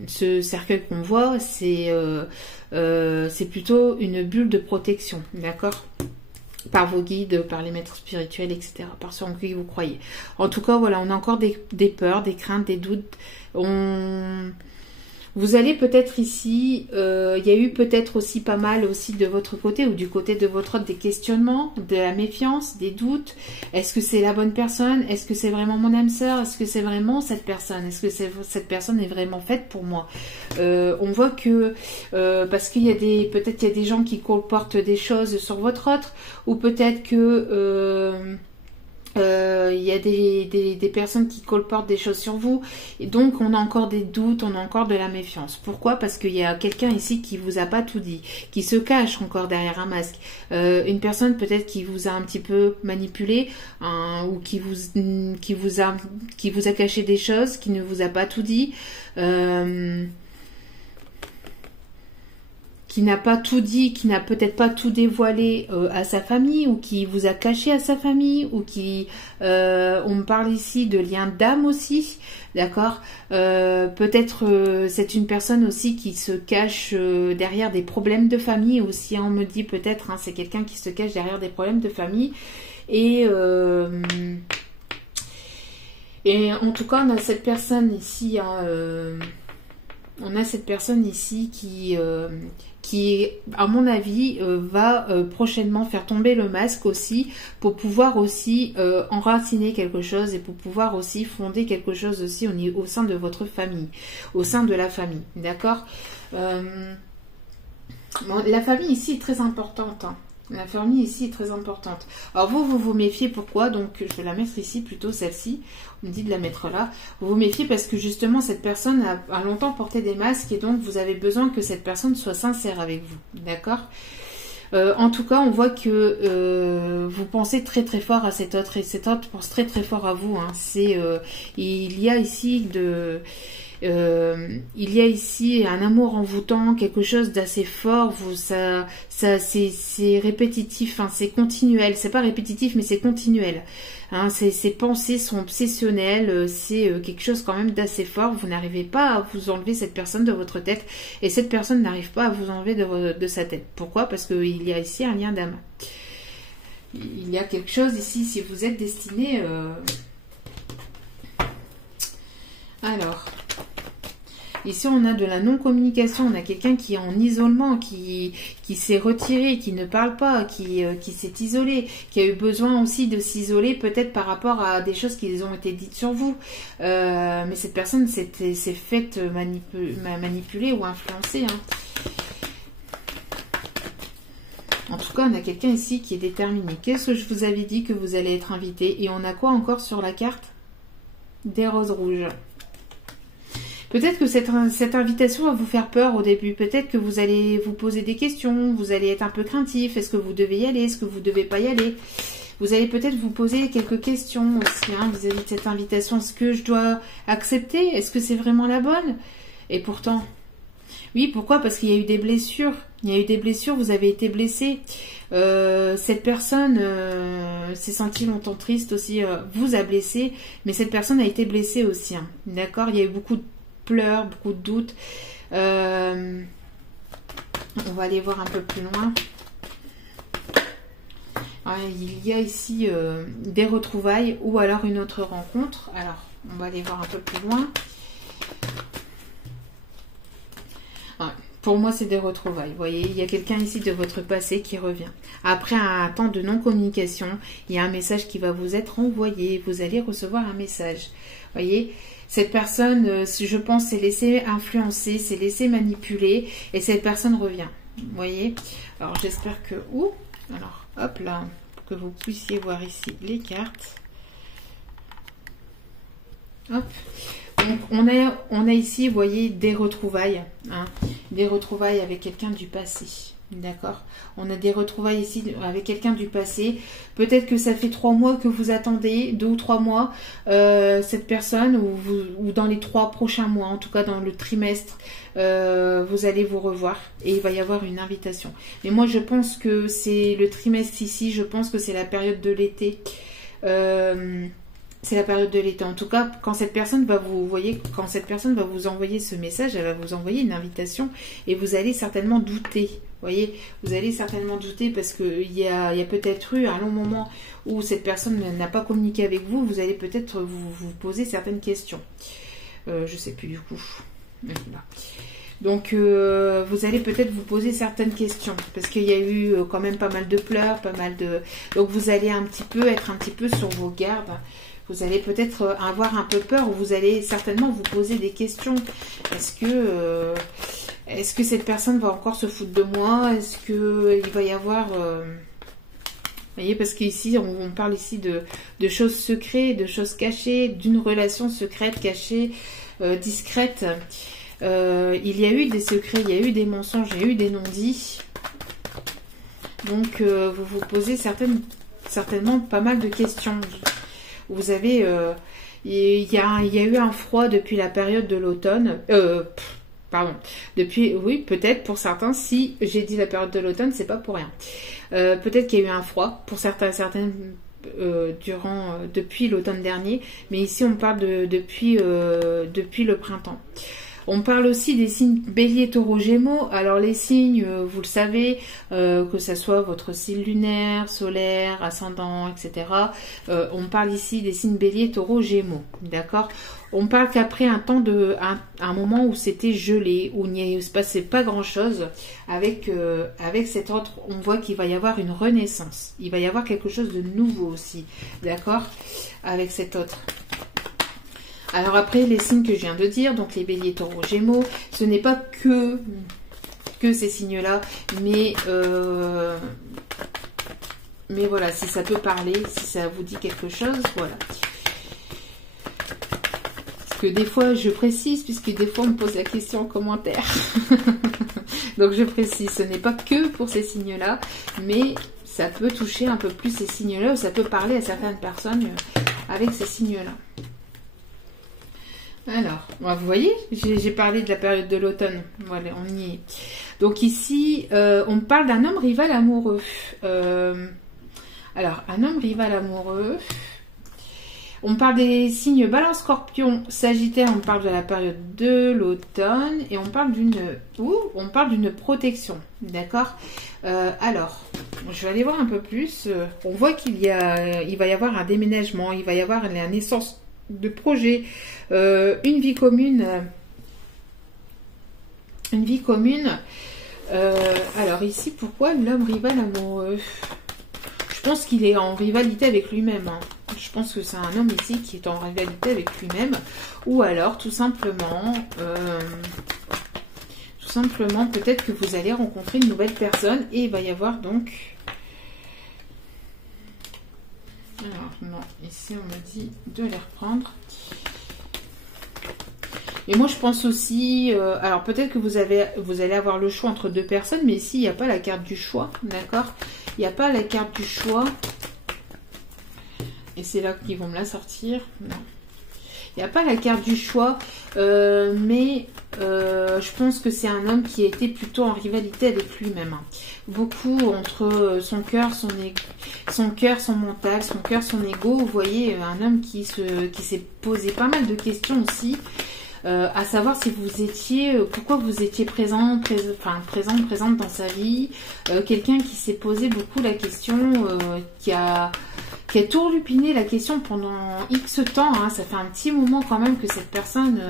ce cercueil qu'on voit, c'est plutôt une bulle de protection, d'accord ? Par vos guides, par les maîtres spirituels, etc. Par ceux en qui vous croyez. En tout cas, voilà, on a encore des peurs, des craintes, des doutes. Vous allez peut-être ici, il y a eu peut-être aussi pas mal aussi de votre côté ou du côté de votre autre des questionnements, de la méfiance, des doutes. Est-ce que c'est la bonne personne? Est-ce que c'est vraiment mon âme sœur? Est-ce que c'est vraiment cette personne? Est-ce que cette personne est vraiment faite pour moi? On voit que parce qu'il y a peut-être il y a des gens qui colportent des choses sur votre autre, ou peut-être que il y a des personnes qui colportent des choses sur vous, et donc on a encore des doutes, on a encore de la méfiance. Pourquoi? Parce qu'il y a quelqu'un ici qui vous a pas tout dit, qui se cache encore derrière un masque, une personne peut-être qui vous a un petit peu manipulé, ou qui vous a caché des choses, qui ne vous a pas tout dit, qui n'a pas tout dit, qui n'a peut-être pas tout dévoilé à sa famille, ou qui vous a caché à sa famille, ou qui... on me parle ici de liens d'âme aussi, d'accord? Peut-être c'est une personne aussi qui se cache derrière des problèmes de famille aussi, hein, on me dit peut-être, hein, c'est quelqu'un qui se cache derrière des problèmes de famille, et en tout cas on a cette personne ici, hein, on a cette personne ici qui, à mon avis, va prochainement faire tomber le masque aussi, pour pouvoir aussi enraciner quelque chose, et pour pouvoir aussi fonder quelque chose aussi au sein de votre famille, au sein de la famille, d'accord? Bon, la famille ici est très importante, hein. L'infirmier ici est très importante. Alors vous vous méfiez, pourquoi? Donc je vais la mettre ici, plutôt celle-ci. On me dit de la mettre là. Vous vous méfiez parce que justement cette personne a longtemps porté des masques et donc vous avez besoin que cette personne soit sincère avec vous. D'accord? En tout cas, on voit que vous pensez très très fort à cet autre et cet autre pense très très fort à vous. Hein. Il y a ici un amour envoûtant, quelque chose d'assez fort. C'est répétitif, hein, c'est continuel. C'est pas répétitif, mais c'est continuel. Hein, ces pensées sont obsessionnelles. C'est quelque chose quand même d'assez fort. Vous n'arrivez pas à vous enlever cette personne de votre tête, et cette personne n'arrive pas à vous enlever de sa tête. Pourquoi? Parce qu'il y a ici un lien d'âme. Il y a quelque chose ici. Si vous êtes destiné. Alors. Ici, on a de la non-communication. On a quelqu'un qui est en isolement, qui s'est retiré, qui ne parle pas, qui s'est isolé, qui a eu besoin aussi de s'isoler, peut-être par rapport à des choses qui ont été dites sur vous. Mais cette personne s'est faite manipuler ou influencer. Hein. En tout cas, on a quelqu'un ici qui est déterminé. Qu'est-ce que je vous avais dit que vous allez être invité? Et on a quoi encore sur la carte? Des roses rouges. Peut-être que cette invitation va vous faire peur au début. Peut-être que vous allez vous poser des questions. Vous allez être un peu craintif. Est-ce que vous devez y aller? Est-ce que vous ne devez pas y aller? Vous allez peut-être vous poser quelques questions aussi hein, vis-à-vis de cette invitation. Est-ce que je dois accepter? Est-ce que c'est vraiment la bonne? Et pourtant, oui, pourquoi? Parce qu'il y a eu des blessures. Il y a eu des blessures, vous avez été blessé. Cette personne s'est sentie longtemps triste aussi, vous a blessé. Mais cette personne a été blessée aussi. Hein, d'accord? Il y a eu beaucoup de pleurs, beaucoup de doutes. On va aller voir un peu plus loin. Il y a ici des retrouvailles ou alors une autre rencontre. Alors, on va aller voir un peu plus loin. Pour moi, c'est des retrouvailles. Vous voyez, il y a quelqu'un ici de votre passé qui revient. Après un temps de non-communication, il y a un message qui va vous être envoyé. Vous allez recevoir un message. Vous voyez, cette personne, je pense, s'est laissée influencer, s'est laissée manipuler et cette personne revient. Vous voyez? Alors, j'espère que... Ouh! Alors, hop là, pour que vous puissiez voir ici les cartes. Hop. Donc, on a ici, vous voyez, des retrouvailles. Hein, des retrouvailles avec quelqu'un du passé. D'accord? On a des retrouvailles ici avec quelqu'un du passé. Peut-être que ça fait 3 mois que vous attendez, 2 ou 3 mois, cette personne, ou dans les 3 prochains mois, en tout cas dans le trimestre, vous allez vous revoir et il va y avoir une invitation. Mais moi, je pense que c'est le trimestre ici, je pense que c'est la période de l'été. C'est la période de l'été. En tout cas, quand cette personne va quand cette personne va vous envoyer ce message, elle va vous envoyer une invitation et vous allez certainement douter. Vous voyez, vous allez certainement douter parce qu'il y a peut-être eu un long moment où cette personne n'a pas communiqué avec vous. Vous allez peut-être vous poser certaines questions. Je sais plus du coup. Voilà. Donc, vous allez peut-être vous poser certaines questions parce qu'il y a eu quand même pas mal de pleurs, pas mal de... Donc, vous allez être un petit peu sur vos gardes. Vous allez peut-être avoir un peu peur ou vous allez certainement vous poser des questions. Est-ce que cette personne va encore se foutre de moi? Est-ce qu'il va y avoir... Vous voyez, parce qu'ici, on parle ici de choses secrètes, de choses cachées, d'une relation secrète, cachée, discrète. Il y a eu des secrets, il y a eu des mensonges, il y a eu des non-dits. Donc, vous vous posez certainement pas mal de questions. Vous avez, il y a eu un froid depuis la période de l'automne. Pardon. Oui, peut-être pour certains. Si j'ai dit la période de l'automne, c'est pas pour rien. Peut-être qu'il y a eu un froid pour certaines depuis l'automne dernier. Mais ici, on parle depuis le printemps. On parle aussi des signes Bélier, Taureau, Gémeaux. Alors les signes, vous le savez, que ce soit votre signe lunaire, solaire, ascendant, etc. On parle ici des signes Bélier, Taureau, Gémeaux. D'accord? On parle qu'après un moment où c'était gelé, où il ne se passait pas grand-chose, avec cet autre, on voit qu'il va y avoir une renaissance. Il va y avoir quelque chose de nouveau aussi. D'accord? Avec cet autre. Alors après, les signes que je viens de dire, donc les béliers, taureaux, gémeaux, ce n'est pas que ces signes-là, mais Mais voilà, si ça peut parler, si ça vous dit quelque chose, voilà. Parce que des fois, je précise, puisque des fois, on me pose la question en commentaire. Donc, je précise, ce n'est pas que pour ces signes-là, mais ça peut toucher un peu plus ces signes-là, ou ça peut parler à certaines personnes avec ces signes-là. Alors, vous voyez, j'ai parlé de la période de l'automne. Voilà, on y est. Donc ici, on parle d'un homme rival amoureux. Alors, un homme rival amoureux. On parle des signes Balance, Scorpion, Sagittaire. On parle de la période de l'automne et on parle d'une protection. D'accord. Alors, je vais aller voir un peu plus. On voit il va y avoir un déménagement, il va y avoir la naissance de projets, une vie commune. Une vie commune. Alors ici, pourquoi l'homme rival amoureux? Je pense qu'il est en rivalité avec lui-même. Hein. Je pense que c'est un homme ici qui est en rivalité avec lui-même. Ou alors, tout simplement, peut-être que vous allez rencontrer une nouvelle personne. Et il va y avoir donc... Alors, non, ici, on m'a dit de les reprendre. Et moi, je pense aussi... alors, peut-être que vous allez avoir le choix entre deux personnes. Mais ici, il n'y a pas la carte du choix. D'accord ? Il n'y a pas la carte du choix. Et c'est là qu'ils vont me la sortir. Non. Il n'y a pas la carte du choix. Mais je pense que c'est un homme qui a été plutôt en rivalité avec lui-même. Hein. Beaucoup entre son cœur, son mental, son cœur, son ego. Vous voyez, un homme qui s'est posé pas mal de questions aussi. À savoir si vous étiez, pourquoi vous étiez présente dans sa vie, quelqu'un qui s'est posé beaucoup la question, qui a tourlupiné la question pendant X temps, hein. Ça fait un petit moment quand même que cette personne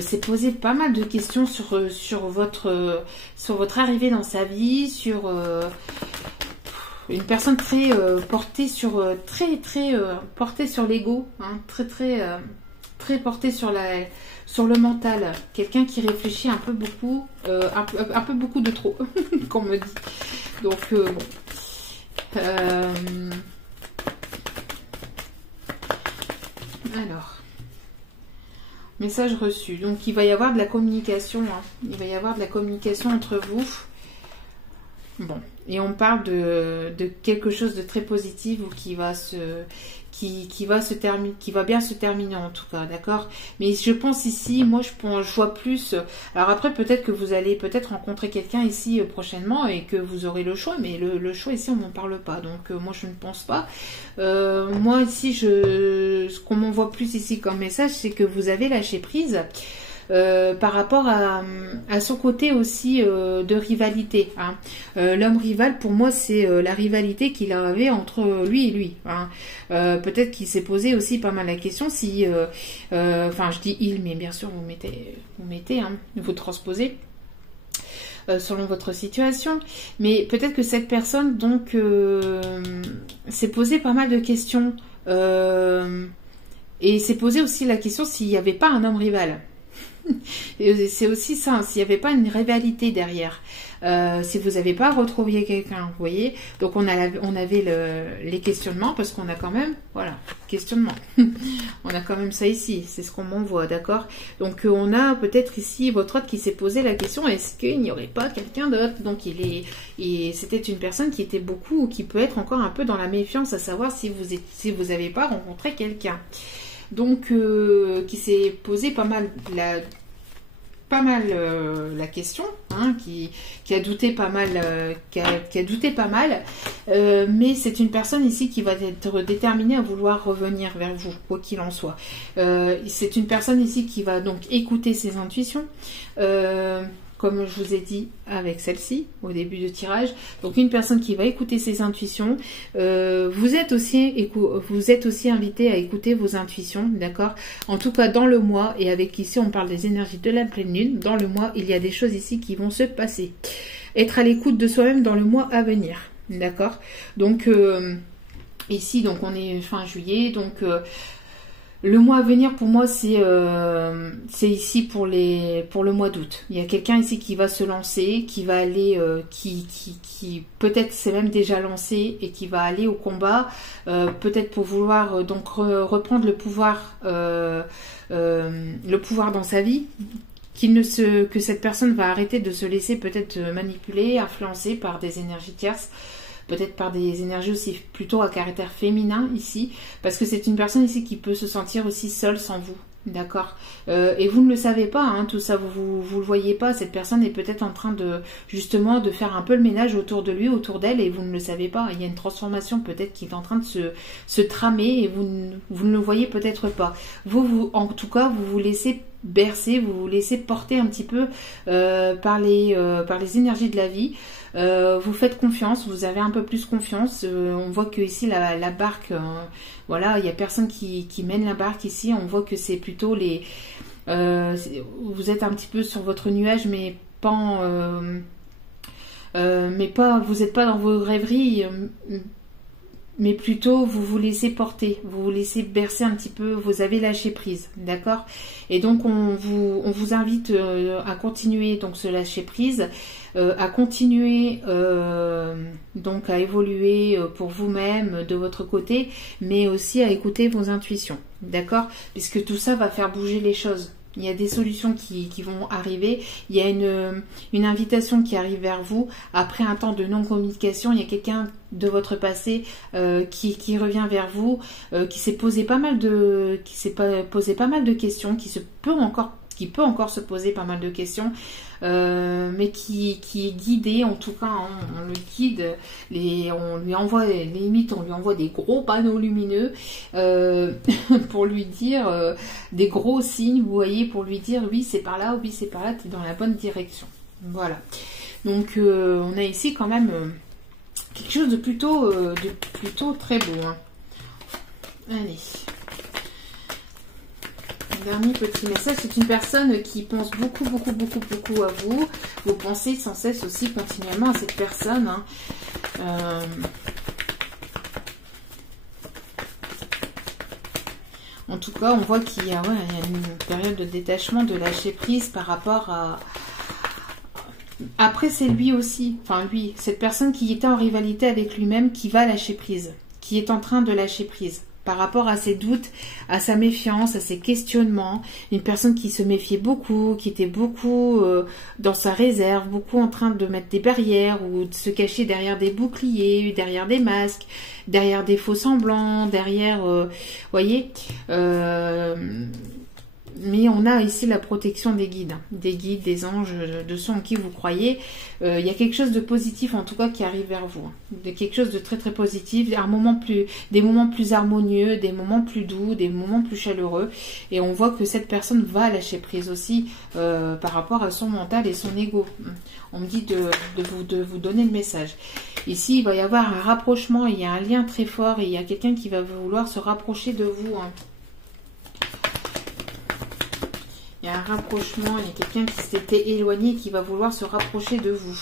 s'est posé pas mal de questions sur votre arrivée dans sa vie, sur une personne très portée sur portée sur l'ego, hein, très portée sur le mental, quelqu'un qui réfléchit un peu beaucoup, un peu beaucoup de trop, qu'on me dit. Donc bon. Alors, message reçu. Donc il va y avoir de la communication, hein. Il va y avoir de la communication entre vous. Bon, et on parle de quelque chose de très positif ou qui va bien se terminer en tout cas, d'accord. Mais je pense ici, moi je vois plus. Alors après peut-être que vous allez peut-être rencontrer quelqu'un ici prochainement et que vous aurez le choix, mais le choix ici on n'en parle pas, donc moi je ne pense pas. Moi ici ce qu'on m'envoie plus ici comme message, c'est que vous avez lâché prise. Par rapport à son côté aussi de rivalité. Hein. L'homme rival, pour moi, c'est la rivalité qu'il avait entre lui et lui. Hein. Peut-être qu'il s'est posé aussi pas mal la question si... Enfin, je dis il, mais bien sûr, vous mettez, hein, vous transposez selon votre situation. Mais peut-être que cette personne, donc, s'est posé pas mal de questions. Et s'est posé aussi la question s'il n'y avait pas un homme rival. C'est aussi ça, s'il n'y avait pas une rivalité derrière, si vous n'avez pas retrouvé quelqu'un, vous voyez. Donc on avait les questionnements, parce qu'on a quand même, voilà, questionnement. On a quand même ça ici, c'est ce qu'on m'envoie, d'accord. Donc on a peut-être ici votre hôte qui s'est posé la question, est-ce qu'il n'y aurait pas quelqu'un d'autre. Donc c'était une personne qui était beaucoup, ou qui peut être encore un peu dans la méfiance, à savoir si vous n'avez pas rencontré quelqu'un. Donc qui s'est posé pas mal la question, hein, qui a douté pas mal, mais c'est une personne ici qui va être déterminée à vouloir revenir vers vous, quoi qu'il en soit. C'est une personne ici qui va donc écouter ses intuitions, comme je vous ai dit avec celle-ci au début du tirage. Donc une personne qui va écouter ses intuitions. Vous êtes aussi invité à écouter vos intuitions, d'accord. En tout cas dans le mois, et avec ici on parle des énergies de la pleine lune, dans le mois il y a des choses ici qui vont se passer. Être à l'écoute de soi-même dans le mois à venir, d'accord. Donc ici donc on est fin juillet, donc Le mois à venir pour moi c'est ici pour le mois d'août. Il y a quelqu'un ici qui va se lancer, qui va aller, qui peut-être s'est même déjà lancé et qui va aller au combat, peut-être pour vouloir donc reprendre le pouvoir dans sa vie. Que cette personne va arrêter de se laisser peut-être manipuler, influencer par des énergies tierces, peut-être par des énergies aussi plutôt à caractère féminin ici, parce que c'est une personne ici qui peut se sentir aussi seule sans vous, d'accord, et vous ne le savez pas, hein, tout ça, vous le voyez pas, cette personne est peut-être en train de, justement, de faire un peu le ménage autour de lui, autour d'elle, et vous ne le savez pas, il y a une transformation peut-être qui est en train de se tramer, et vous ne le voyez peut-être pas. Vous, en tout cas, vous vous laissez bercer, vous vous laissez porter un petit peu par les énergies de la vie. Vous faites confiance, vous avez un peu plus confiance. On voit que ici la barque, voilà, il y a personne qui mène la barque ici. On voit que c'est plutôt vous êtes un petit peu sur votre nuage, mais pas, vous n'êtes pas dans vos rêveries. Mais plutôt vous vous laissez porter, vous vous laissez bercer un petit peu, vous avez lâché prise, d'accord? Et donc on vous invite à continuer donc ce lâcher prise, à continuer donc à évoluer pour vous-même de votre côté, mais aussi à écouter vos intuitions, d'accord? Puisque tout ça va faire bouger les choses. Il y a des solutions qui vont arriver. Il y a une invitation qui arrive vers vous. Après un temps de non-communication, il y a quelqu'un de votre passé qui revient vers vous, qui s'est posé pas mal de questions, qui peut encore se poser pas mal de questions, mais qui est guidé, en tout cas, hein, on le guide, on lui envoie des gros panneaux lumineux pour lui dire des gros signes, vous voyez, pour lui dire oui c'est par là, tu es dans la bonne direction. Voilà. Donc on a ici quand même quelque chose de plutôt très beau. Hein. Allez. Dernier petit message, c'est une personne qui pense beaucoup à vous. Vous pensez sans cesse aussi continuellement à cette personne. Hein. En tout cas, on voit qu'il y a une période de détachement, de lâcher prise par rapport à... Après, c'est lui aussi, cette personne qui était en rivalité avec lui-même, qui va lâcher prise, qui est en train de lâcher prise. Par rapport à ses doutes, à sa méfiance, à ses questionnements, une personne qui se méfiait beaucoup, qui était beaucoup dans sa réserve, beaucoup en train de mettre des barrières ou de se cacher derrière des boucliers, derrière des masques, derrière des faux semblants, derrière, voyez, mais on a ici la protection des guides, des anges, de ceux en qui vous croyez. Il y a quelque chose de positif en tout cas qui arrive vers vous, quelque chose de très très positif, des moments plus harmonieux, des moments plus doux, des moments plus chaleureux, et on voit que cette personne va lâcher prise aussi par rapport à son mental et son ego. On me dit de vous donner le message. Ici il va y avoir un rapprochement, il y a un lien très fort et il y a quelqu'un qui va vouloir se rapprocher de vous. Hein. Il y a un rapprochement, il y a quelqu'un qui s'était éloigné qui va vouloir se rapprocher de vous.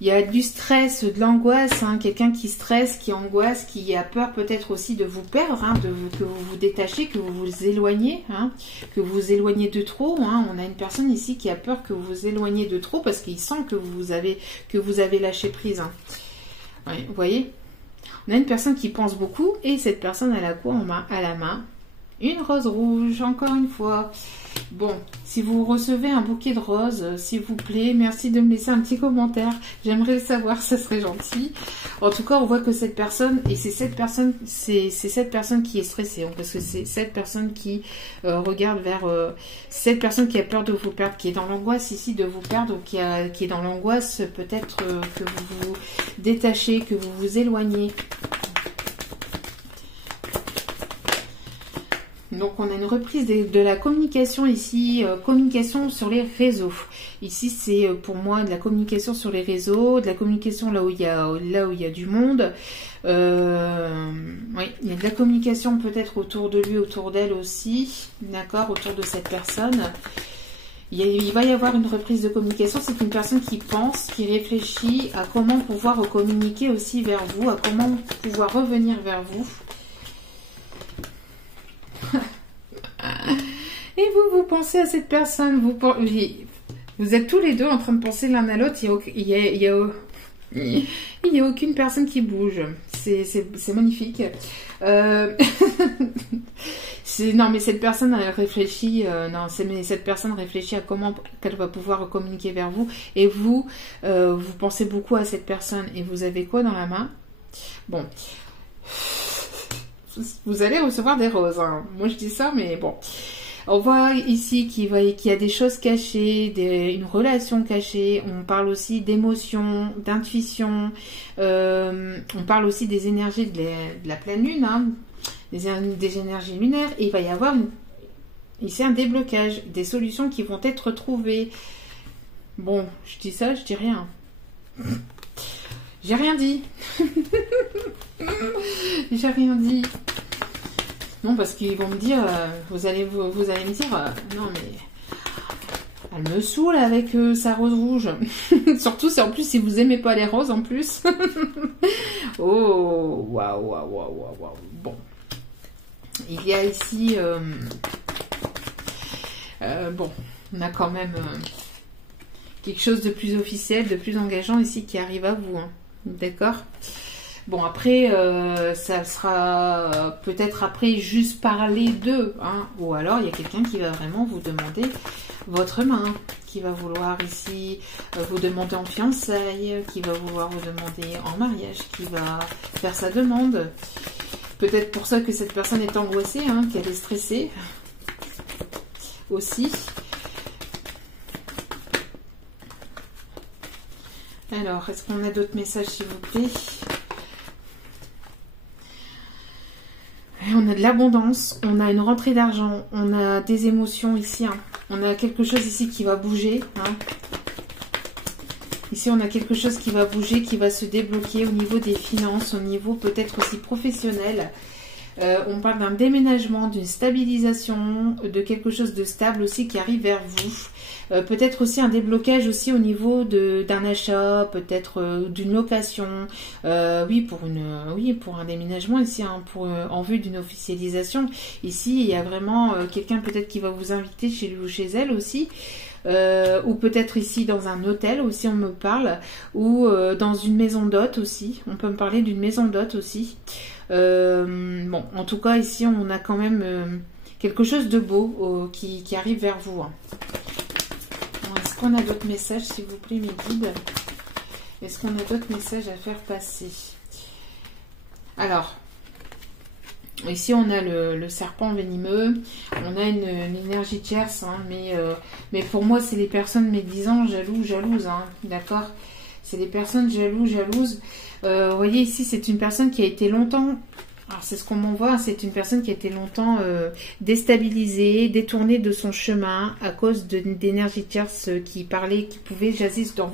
Il y a du stress, de l'angoisse, hein, quelqu'un qui stresse, qui angoisse, qui a peur peut-être aussi de vous perdre, hein, que vous vous détachez, que vous vous éloignez, hein, que vous vous éloignez de trop. Hein. On a une personne ici qui a peur que vous vous éloignez de trop parce qu'il sent que vous avez lâché prise. Hein. Ouais, vous voyez, on a une personne qui pense beaucoup et cette personne elle a quoi à la main? Une rose rouge, encore une fois. Bon, si vous recevez un bouquet de roses, s'il vous plaît, merci de me laisser un petit commentaire. J'aimerais le savoir, ça serait gentil. En tout cas, on voit que cette personne, et c'est cette personne qui est stressée, parce que c'est cette personne qui regarde vers... cette personne qui a peur de vous perdre, qui est dans l'angoisse ici de vous perdre, ou qui est dans l'angoisse peut-être que vous vous détachez, que vous vous éloignez. Donc on a une reprise de la communication ici, communication sur les réseaux. Ici c'est pour moi de la communication sur les réseaux, de la communication là où il y a du monde. Oui, il y a de la communication peut-être autour de lui, autour d'elle aussi, d'accord, autour de cette personne. Il va y avoir une reprise de communication. C'est une personne qui pense, qui réfléchit à comment pouvoir communiquer aussi vers vous, à comment pouvoir revenir vers vous. pensez à cette personne. Vous êtes tous les deux en train de penser l'un à l'autre. Il y a aucune personne qui bouge. C'est magnifique. Non, mais cette personne réfléchit. Mais cette personne réfléchit à comment qu'elle va pouvoir communiquer vers vous. Et vous, vous pensez beaucoup à cette personne. Et vous avez quoi dans la main? Bon. Vous allez recevoir des roses. Hein. Moi, je dis ça, mais bon. On voit ici qu'il y a des choses cachées, une relation cachée. On parle aussi d'émotions, d'intuition. On parle aussi des énergies de la pleine lune, hein, des énergies lunaires. Et il va y avoir ici un déblocage, des solutions qui vont être trouvées. Bon, je dis ça, je dis rien. J'ai rien dit. J'ai rien dit. Non, parce qu'ils vont me dire, vous allez me dire, non mais elle me saoule avec sa rose rouge. Surtout en plus si vous aimez pas les roses en plus. Oh, waouh, waouh, waouh, waouh. Bon, il y a ici, bon, on a quand même quelque chose de plus officiel, de plus engageant ici qui arrive à vous, hein. D'accord? Bon, après, ça sera peut-être après juste parler d'eux, hein, ou alors il y a quelqu'un qui va vraiment vous demander votre main, qui va vouloir ici vous demander en fiançailles, qui va vouloir vous demander en mariage, qui va faire sa demande. Peut-être pour ça que cette personne est angoissée, hein, qu'elle est stressée aussi. Alors, est-ce qu'on a d'autres messages, s'il vous plaît? On a de l'abondance, on a une rentrée d'argent, on a des émotions ici, hein. On a quelque chose ici qui va bouger, hein. Ici, on a quelque chose qui va bouger, qui va se débloquer au niveau des finances, au niveau peut-être aussi professionnel. On parle d'un déménagement, d'une stabilisation, de quelque chose de stable aussi qui arrive vers vous. Peut-être aussi un déblocage aussi au niveau d'un achat, peut-être d'une location. Oui, pour un déménagement ici, hein, en vue d'une officialisation. Ici, il y a vraiment quelqu'un peut-être qui va vous inviter chez lui ou chez elle aussi. Ou peut-être ici dans un hôtel aussi on me parle, ou dans une maison d'hôte aussi, on peut me parler d'une maison d'hôte aussi. Bon, en tout cas ici on a quand même quelque chose de beau qui arrive vers vous, hein. Est-ce qu'on a d'autres messages, s'il vous plaît, mes guides? Est-ce qu'on a d'autres messages à faire passer? Alors, ici, on a le serpent venimeux, on a une énergie tierce, hein, mais pour moi, c'est les personnes médisant, jalouses, hein, d'accord? C'est les personnes jalouses. Vous voyez, ici, c'est une personne qui a été longtemps... Alors, c'est ce qu'on m'envoie, c'est une personne qui a été longtemps déstabilisée, détournée de son chemin à cause d'énergie tierce qui pouvait jaser sur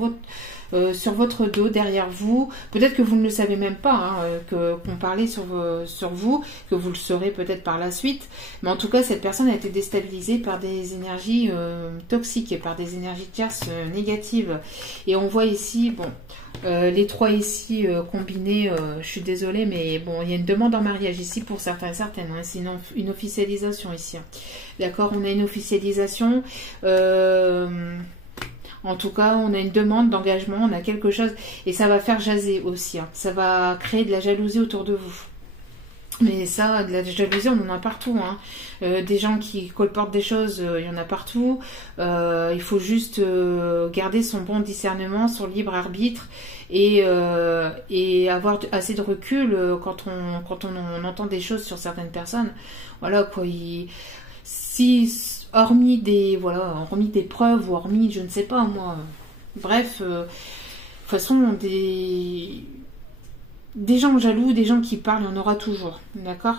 votre dos, derrière vous. Peut-être que vous ne le savez même pas, hein, qu'on parlait sur vous, que vous le saurez peut-être par la suite. Mais en tout cas, cette personne a été déstabilisée par des énergies toxiques, par des énergies tierces négatives. Et on voit ici, bon, les trois ici combinés, je suis désolée, mais bon, il y a une demande en mariage ici pour certains et certaines. Hein, c'est une officialisation ici. Hein. D'accord, on a une officialisation. En tout cas, on a une demande d'engagement, on a quelque chose, et ça va faire jaser aussi, hein. Ça va créer de la jalousie autour de vous. Mais ça, de la jalousie, on en a partout, hein. Des gens qui colportent des choses, il y en a partout. Il faut juste garder son bon discernement, son libre arbitre, et avoir assez de recul quand on entend des choses sur certaines personnes. Voilà quoi. Hormis des preuves, ou hormis, je ne sais pas moi. Bref, de toute façon, des gens jaloux, des gens qui parlent, il y en aura toujours. D'accord?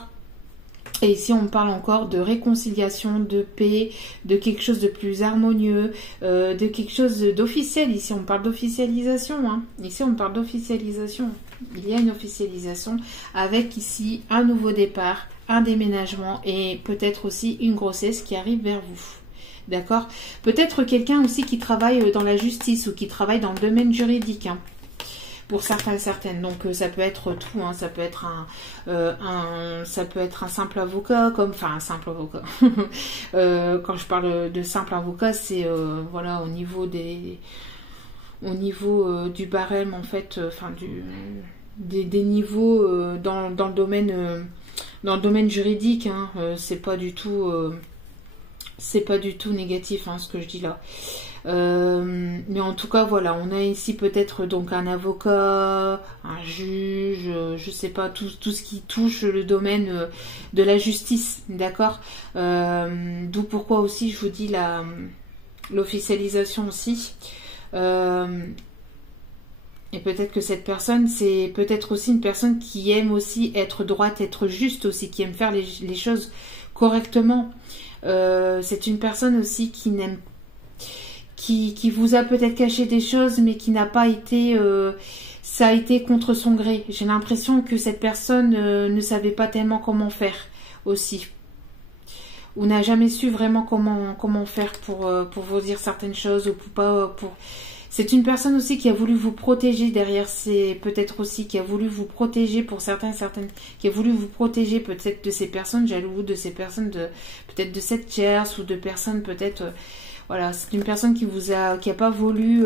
Et ici, on parle encore de réconciliation, de paix, de quelque chose de plus harmonieux, de quelque chose d'officiel. Ici, on parle d'officialisation, hein. Ici, on parle d'officialisation. Il y a une officialisation avec ici un nouveau départ, un déménagement et peut-être aussi une grossesse qui arrive vers vous. D'accord? Peut-être quelqu'un aussi qui travaille dans la justice ou qui travaille dans le domaine juridique, hein. pour certains et certaines. Donc ça peut être tout, hein. Ça peut être ça peut être un simple avocat, un simple avocat. Quand je parle de simple avocat, c'est voilà, au niveau du barème, en fait, des niveaux dans le domaine juridique, hein. C'est pas du tout négatif, hein, ce que je dis là. Mais en tout cas, voilà, on a ici peut-être donc un avocat, un juge, je sais pas, tout ce qui touche le domaine de la justice, d'accord. D'où pourquoi aussi je vous dis l'officialisation aussi. Et peut-être que cette personne, c'est peut-être aussi une personne qui aime aussi être droite, être juste aussi, qui aime faire les choses correctement. C'est une personne aussi qui vous a peut-être caché des choses, mais qui n'a pas été... ça a été contre son gré. J'ai l'impression que cette personne ne savait pas tellement comment faire aussi. Ou n'a jamais su vraiment comment faire pour vous dire certaines choses ou pour... C'est une personne aussi qui a voulu vous protéger derrière. C'est peut-être aussi qui a voulu vous protéger pour certaines, qui a voulu vous protéger peut-être de ces personnes jalouses, de ces personnes peut-être de cette tierce ou de personnes peut-être. Voilà, c'est une personne qui a pas voulu.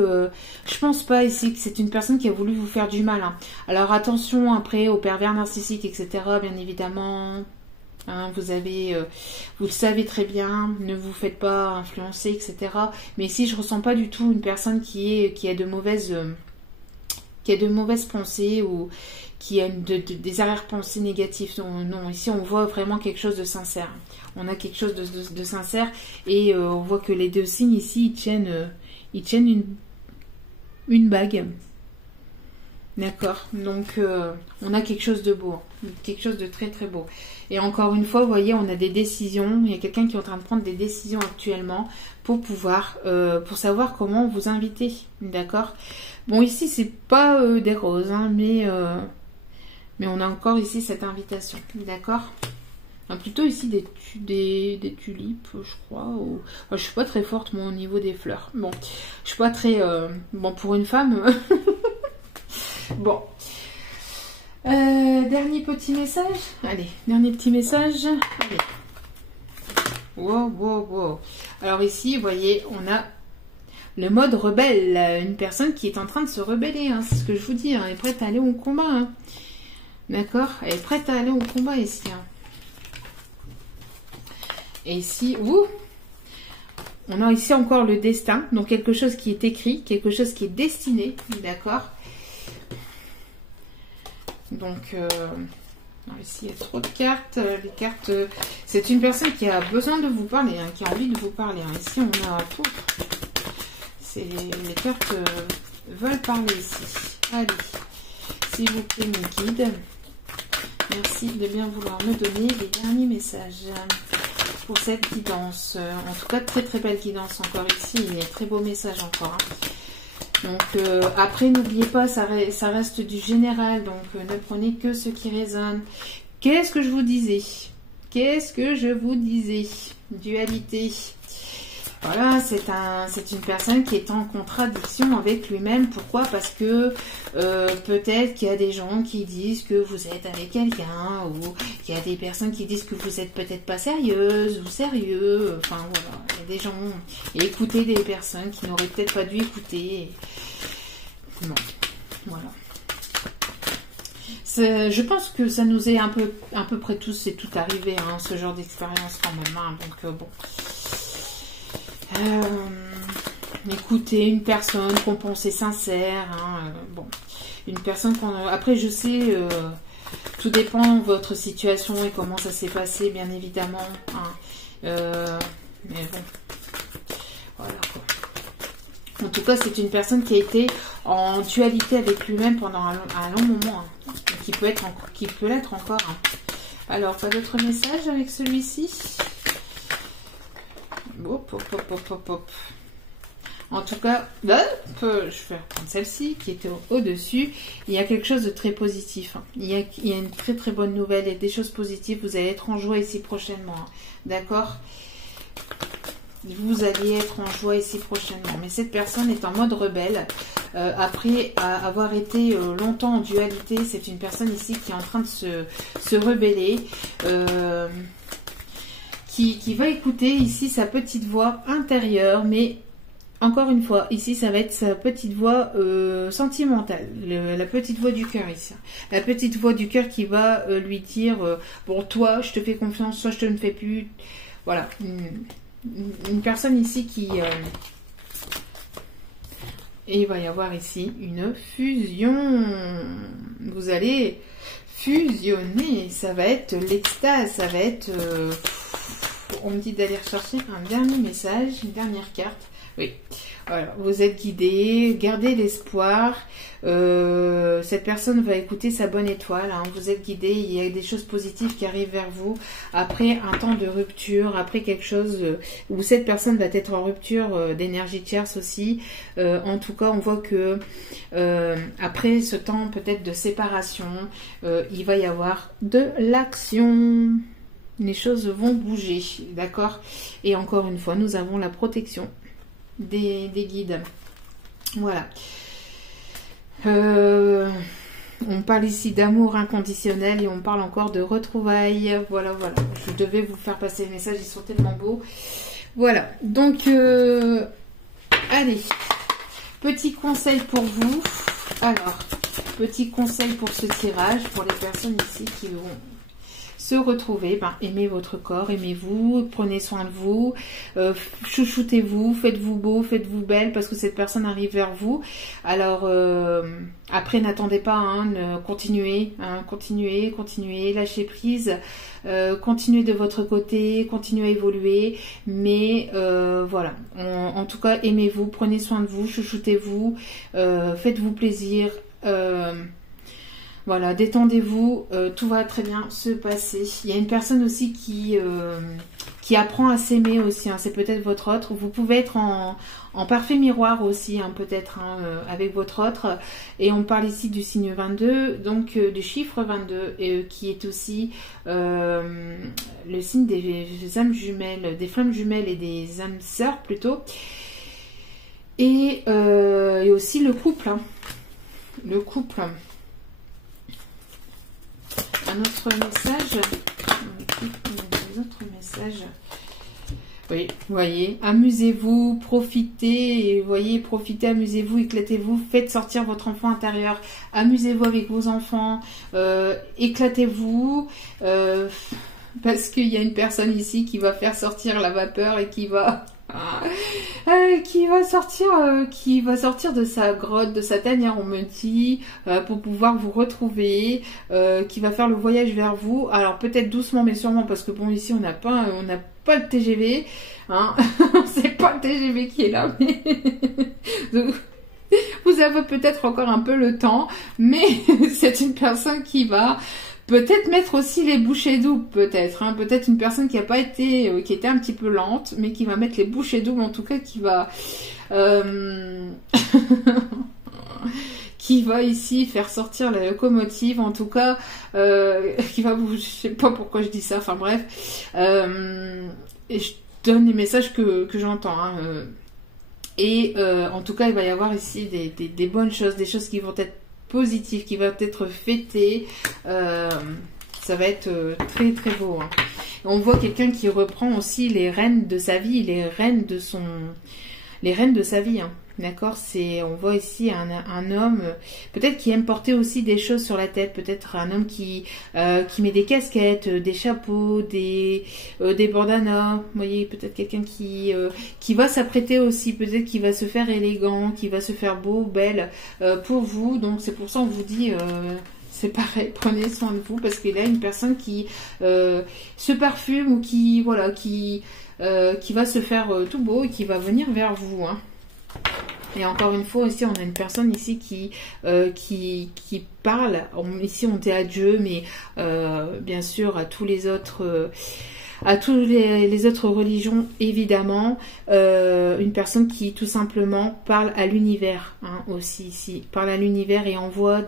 Je pense pas ici que c'est une personne qui a voulu vous faire du mal, hein. Alors attention après aux pervers narcissiques, etc. Bien évidemment. Hein, vous le savez très bien, ne vous faites pas influencer, etc. Mais ici, je ressens pas du tout une personne qui a de mauvaises pensées ou qui a des arrière-pensées négatives. Non, ici, on voit vraiment quelque chose de sincère. On a quelque chose de sincère et on voit que les deux signes ici, ils tiennent une bague. D'accord, donc on a quelque chose de beau, quelque chose de très très beau. Et encore une fois, vous voyez, on a des décisions, il y a quelqu'un qui est en train de prendre des décisions actuellement pour pour savoir comment vous inviter, d'accord. Bon, ici, c'est pas des roses, hein, mais on a encore ici cette invitation, d'accord. Enfin, plutôt ici des tulipes, je crois. Enfin, je suis pas très forte, moi, au niveau des fleurs. Bon, je suis pas très... Bon, pour une femme... Bon. Dernier petit message. Allez, dernier petit message. Allez. Wow. Alors ici, vous voyez, on a le mode rebelle. Une personne qui est en train de se rebeller. Hein, c'est ce que je vous dis. Hein, elle est prête à aller au combat. Hein. D'accord. Elle est prête à aller au combat ici. Hein. Et ici, on a ici encore le destin. Donc quelque chose qui est écrit, quelque chose qui est destiné. D'accord. Donc, ici il y a trop de cartes. Les cartes, c'est une personne qui a besoin de vous parler, hein, qui a envie de vous parler. Hein. Ici, on a tout. Les cartes veulent parler ici. Allez, s'il vous plaît, mes guides. Merci de bien vouloir me donner les derniers messages pour cette guidance. En tout cas, très très belle guidance encore ici. Il y a très beau message encore. Hein. Donc après, n'oubliez pas, ça reste du général, donc ne prenez que ce qui résonne. Qu'est-ce que je vous disais? Dualité. Voilà, c'est une personne qui est en contradiction avec lui-même. Pourquoi? Parce que peut-être qu'il y a des gens qui disent que vous êtes avec quelqu'un, ou qu'il y a des personnes qui disent que vous êtes peut-être pas sérieuse ou sérieux. Enfin voilà, il y a des gens, et écoutez des personnes qui n'auraient peut-être pas dû écouter. Bon, voilà. Je pense que ça nous est à peu près tous, c'est tout arrivé, hein, ce genre d'expérience quand même. Hein, donc bon. Écoutez une personne qu'on pensait sincère, hein, bon, une personne qu'on... Après, je sais, tout dépend de votre situation et comment ça s'est passé, bien évidemment. Hein, mais bon, voilà quoi. En tout cas, c'est une personne qui a été en dualité avec lui-même pendant un long moment, hein, qui peut l'être encore. Hein. Alors, pas d'autres messages avec celui-ci? Hop. En tout cas, je vais reprendre celle-ci qui était au-dessus. Il y a quelque chose de très positif. Hein. Il y a une très très bonne nouvelle. Il y a des choses positives. Vous allez être en joie ici prochainement. Hein. D'accord? vous allez être en joie ici prochainement. Mais cette personne est en mode rebelle. Après avoir été longtemps en dualité, c'est une personne ici qui est en train de se rebeller. Qui va écouter ici sa petite voix intérieure. Mais encore une fois, ici ça va être sa petite voix sentimentale. La petite voix du cœur ici. La petite voix du cœur qui va lui dire bon, toi je te fais confiance, soit je te ne fais plus. Voilà. Une personne ici qui... et il va y avoir ici une fusion. Vous allez fusionner. Ça va être l'extase. Ça va être... on me dit d'aller rechercher un dernier message, une dernière carte. Oui, voilà, vous êtes guidé, gardez l'espoir. Cette personne va écouter sa bonne étoile. Hein. Vous êtes guidé, il y a des choses positives qui arrivent vers vous après un temps de rupture, après quelque chose où cette personne va être en rupture d'énergie tierce aussi. En tout cas, on voit que après ce temps peut-être de séparation, il va y avoir de l'action. Les choses vont bouger, d'accord? Et encore une fois, nous avons la protection des guides. Voilà. On parle ici d'amour inconditionnel et on parle encore de retrouvailles. Voilà, voilà. Je devais vous faire passer les messages, ils sont tellement beaux. Voilà. Donc, allez. Petit conseil pour vous. Alors, petit conseil pour ce tirage, pour les personnes ici qui vont se retrouver, aimez votre corps, aimez-vous, prenez soin de vous, chouchoutez-vous, faites-vous beau, faites-vous belle parce que cette personne arrive vers vous. Alors après n'attendez pas, hein, continuez, lâchez prise, continuez de votre côté, continuez à évoluer, mais voilà, en tout cas aimez-vous, prenez soin de vous, chouchoutez-vous, faites-vous plaisir. Voilà, détendez-vous, tout va très bien se passer. Il y a une personne aussi qui apprend à s'aimer aussi, hein, c'est peut-être votre autre. Vous pouvez être en parfait miroir aussi, hein, peut-être, hein, avec votre autre. Et on parle ici du signe 22, donc du chiffre 22, qui est aussi le signe des âmes jumelles, des flammes jumelles et des âmes sœurs plutôt. Et aussi le couple, hein, le couple. Un autre message. Des autres messages. Oui, vous voyez, amusez-vous, profitez, et voyez, profitez, amusez-vous, éclatez-vous, faites sortir votre enfant intérieur, amusez-vous avec vos enfants, éclatez-vous, parce qu'il y a une personne ici qui va faire sortir la vapeur et qui va sortir de sa grotte, de sa tanière, on me dit, pour pouvoir vous retrouver, qui va faire le voyage vers vous. Alors peut-être doucement mais sûrement, parce que bon, ici on n'a pas le TGV, hein. C'est pas le TGV qui est là, mais donc, vous avez peut-être encore un peu le temps, mais c'est une personne qui va peut-être mettre aussi les bouchées doubles, peut-être. Hein. Peut-être une personne qui n'a pas été, qui était un petit peu lente, mais qui va mettre les bouchées doubles, en tout cas, qui va, qui va ici faire sortir la locomotive, en tout cas, qui va vous, je sais pas pourquoi je dis ça, enfin bref, et je donne les messages que j'entends. Hein, et en tout cas, il va y avoir ici des bonnes choses, des choses qui vont être positif, qui va être fêté, ça va être très très beau. Hein. On voit quelqu'un qui reprend aussi les rênes de sa vie, les rênes de sa vie. Hein. D'accord, on voit ici un homme, peut-être qui aime porter aussi des choses sur la tête, peut-être un homme qui met des casquettes, des chapeaux, des bandanas, vous voyez, peut-être quelqu'un qui va s'apprêter aussi, peut-être qui va se faire élégant, qui va se faire beau, belle pour vous, donc c'est pour ça qu'on vous dit... c'est pareil, prenez soin de vous, parce qu'il y a une personne qui se parfume ou qui va se faire tout beau et qui va venir vers vous. Hein. Et encore une fois, ici, on a une personne ici qui parle. Ici, on dit à Dieu, mais bien sûr, à tous les autres... à toutes les autres religions, évidemment, une personne qui tout simplement parle à l'univers, hein, aussi ici, parle à l'univers et envoie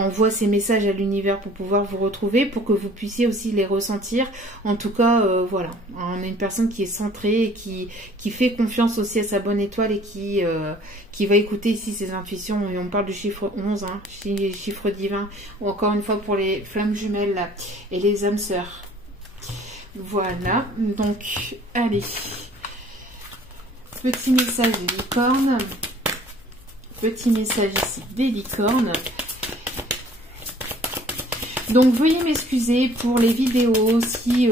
envoie ces messages à l'univers pour pouvoir vous retrouver, pour que vous puissiez aussi les ressentir. En tout cas, voilà, on est une personne qui est centrée et qui fait confiance aussi à sa bonne étoile et qui va écouter ici ses intuitions. Et on parle du chiffre 11, hein, chiffre divin, ou encore une fois pour les flammes jumelles là, et les âmes sœurs. Voilà, donc allez, petit message des licornes. Petit message ici des licornes. Donc veuillez m'excuser pour les vidéos si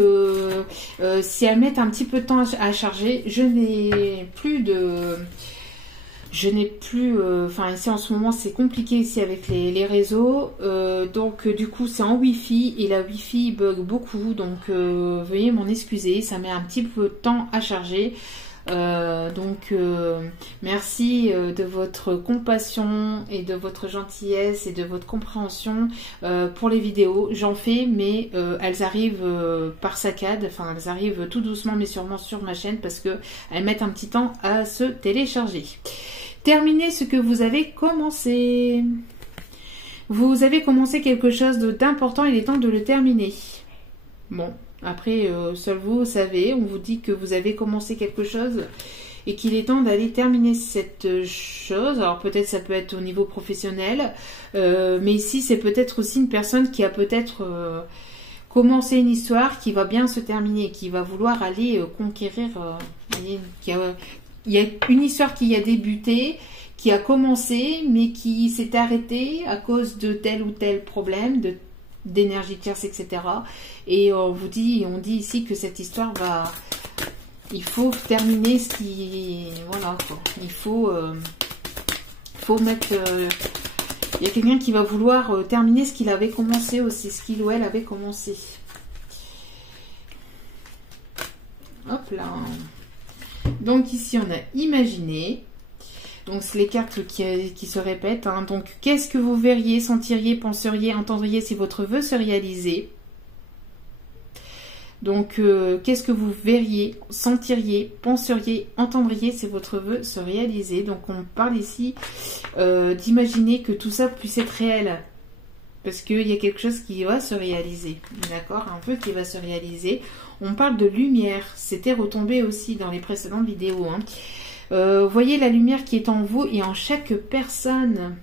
elles mettent un petit peu de temps à charger. Je n'ai plus, enfin ici en ce moment c'est compliqué ici avec les réseaux. Donc du coup c'est en Wi-Fi et la Wi-Fi bug beaucoup. Donc veuillez m'en excuser, ça met un petit peu de temps à charger. Merci de votre compassion et de votre gentillesse et de votre compréhension pour les vidéos. J'en fais, mais elles arrivent par saccade, enfin elles arrivent tout doucement mais sûrement sur ma chaîne parce que elles mettent un petit temps à se télécharger. Terminez ce que vous avez commencé. Vous avez commencé quelque chose d'important, il est temps de le terminer. Bon. Après, seul vous savez, on vous dit que vous avez commencé quelque chose et qu'il est temps d'aller terminer cette chose. Alors peut-être ça peut être au niveau professionnel, mais ici c'est peut-être aussi une personne qui a peut-être commencé une histoire qui va bien se terminer, qui va vouloir aller conquérir. Il y a une histoire qui a débuté, qui a commencé, mais qui s'est arrêtée à cause de tel ou tel problème, d'énergie tierce, etc. Et on dit ici que cette histoire va... Il faut terminer ce qui... Voilà, quoi. Il faut mettre... Il y a quelqu'un qui va vouloir terminer ce qu'il avait commencé aussi, ce qu'il ou elle avait commencé. Hop là. Donc ici, on a imaginé. Donc, c'est les cartes qui se répètent. Hein. Donc, qu'est-ce que vous verriez, sentiriez, penseriez, entendriez si votre vœu se réalisait? Donc, qu'est-ce que vous verriez, sentiriez, penseriez, entendriez si votre vœu se réalisait? Donc, on parle ici d'imaginer que tout ça puisse être réel. Parce qu'il y a quelque chose qui va se réaliser. D'accord? Un vœu qui va se réaliser. On parle de lumière. C'était retombé aussi dans les précédentes vidéos. Hein. Voyez la lumière qui est en vous et en chaque personne.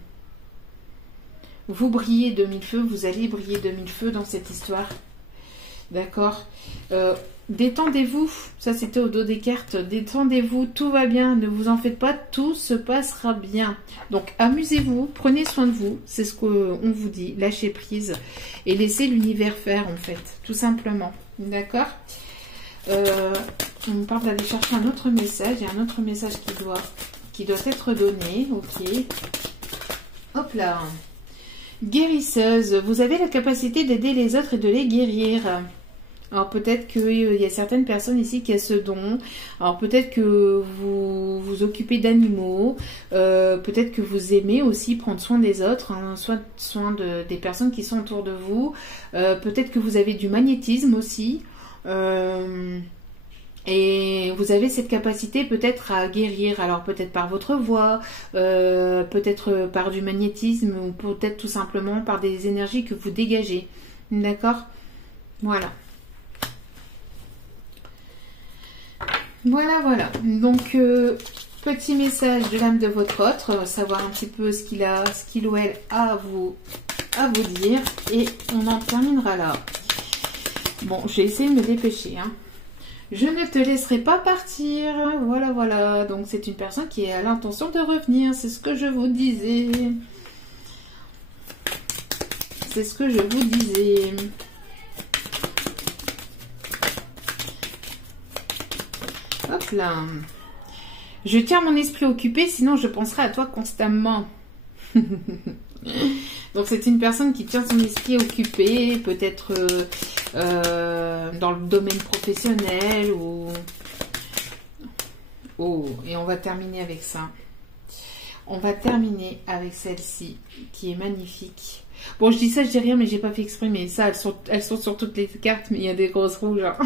Vous brillez de mille feux, vous allez briller de mille feux dans cette histoire. D'accord. Détendez-vous, ça c'était au dos des cartes. Détendez-vous, tout va bien, ne vous en faites pas, tout se passera bien. Donc amusez-vous, prenez soin de vous, c'est ce qu'on vous dit. Lâchez prise et laissez l'univers faire en fait, tout simplement. D'accord. On me parle d'aller chercher un autre message. Il y a un autre message qui doit être donné. Ok. Hop là. Guérisseuse. Vous avez la capacité d'aider les autres et de les guérir. Alors peut-être qu'il y a certaines personnes ici qui ont ce don. Alors peut-être que vous vous occupez d'animaux. Peut-être que vous aimez aussi prendre soin des autres. Hein, soin des personnes qui sont autour de vous. Peut-être que vous avez du magnétisme aussi. Et vous avez cette capacité peut-être à guérir, alors peut-être par votre voix, peut-être par du magnétisme ou peut-être tout simplement par des énergies que vous dégagez. D'accord? Voilà. Voilà, voilà. Donc, petit message de l'âme de votre autre, savoir un petit peu ce qu'il ou elle a à vous dire. Et on en terminera là. Bon, j'ai essayé de me dépêcher, hein. Je ne te laisserai pas partir. Voilà, voilà. Donc, c'est une personne qui a l'intention de revenir. C'est ce que je vous disais. C'est ce que je vous disais. Hop là. Je tiens mon esprit occupé, sinon je penserai à toi constamment. Donc, c'est une personne qui tient son esprit occupé, peut-être dans le domaine professionnel ou... Oh, et on va terminer avec ça. On va terminer avec celle-ci, qui est magnifique. Bon, je dis ça, je dis rien, mais j'ai pas fait exprimer. Ça, elles sont sur toutes les cartes, mais il y a des grosses rouges. Hein.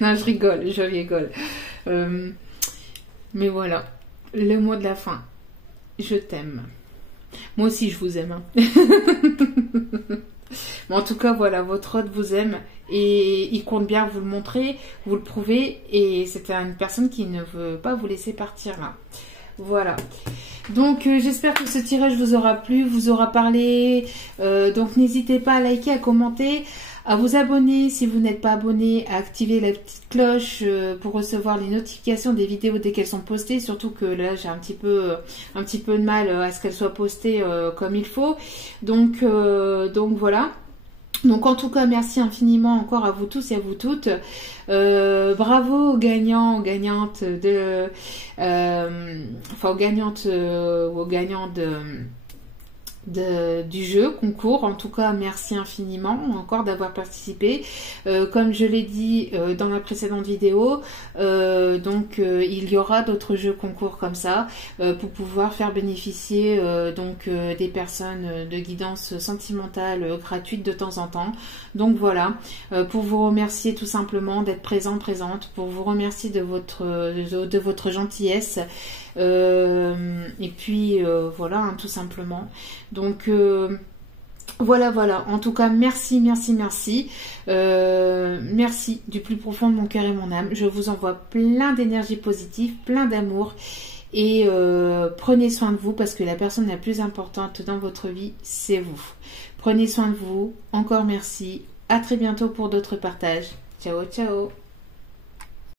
Non, je rigole. Mais voilà, le mot de la fin. Je t'aime. Moi aussi, je vous aime. Hein. Mais en tout cas, voilà, votre hôte vous aime et il compte bien vous le montrer, vous le prouver. Et c'est une personne qui ne veut pas vous laisser partir là. Voilà. Donc, j'espère que ce tirage vous aura plu, vous aura parlé. Donc, n'hésitez pas à liker, à commenter, à vous abonner si vous n'êtes pas abonné, à activer la petite cloche pour recevoir les notifications des vidéos dès qu'elles sont postées. Surtout que là, j'ai un petit peu de mal à ce qu'elles soient postées comme il faut. Donc voilà. Donc en tout cas, merci infiniment encore à vous tous et à vous toutes. Bravo aux gagnants, aux gagnantes aux gagnants du jeu concours. En tout cas, merci infiniment encore d'avoir participé. Comme je l'ai dit dans la précédente vidéo, il y aura d'autres jeux concours comme ça pour pouvoir faire bénéficier des personnes de guidance sentimentale gratuite de temps en temps. Donc voilà, pour vous remercier tout simplement d'être présente, pour vous remercier de votre gentillesse. Et puis voilà, hein, tout simplement. Donc voilà. En tout cas, merci. Merci du plus profond de mon cœur et mon âme. Je vous envoie plein d'énergie positive, plein d'amour. Et prenez soin de vous parce que la personne la plus importante dans votre vie, c'est vous. Prenez soin de vous. Encore merci. À très bientôt pour d'autres partages. Ciao, ciao.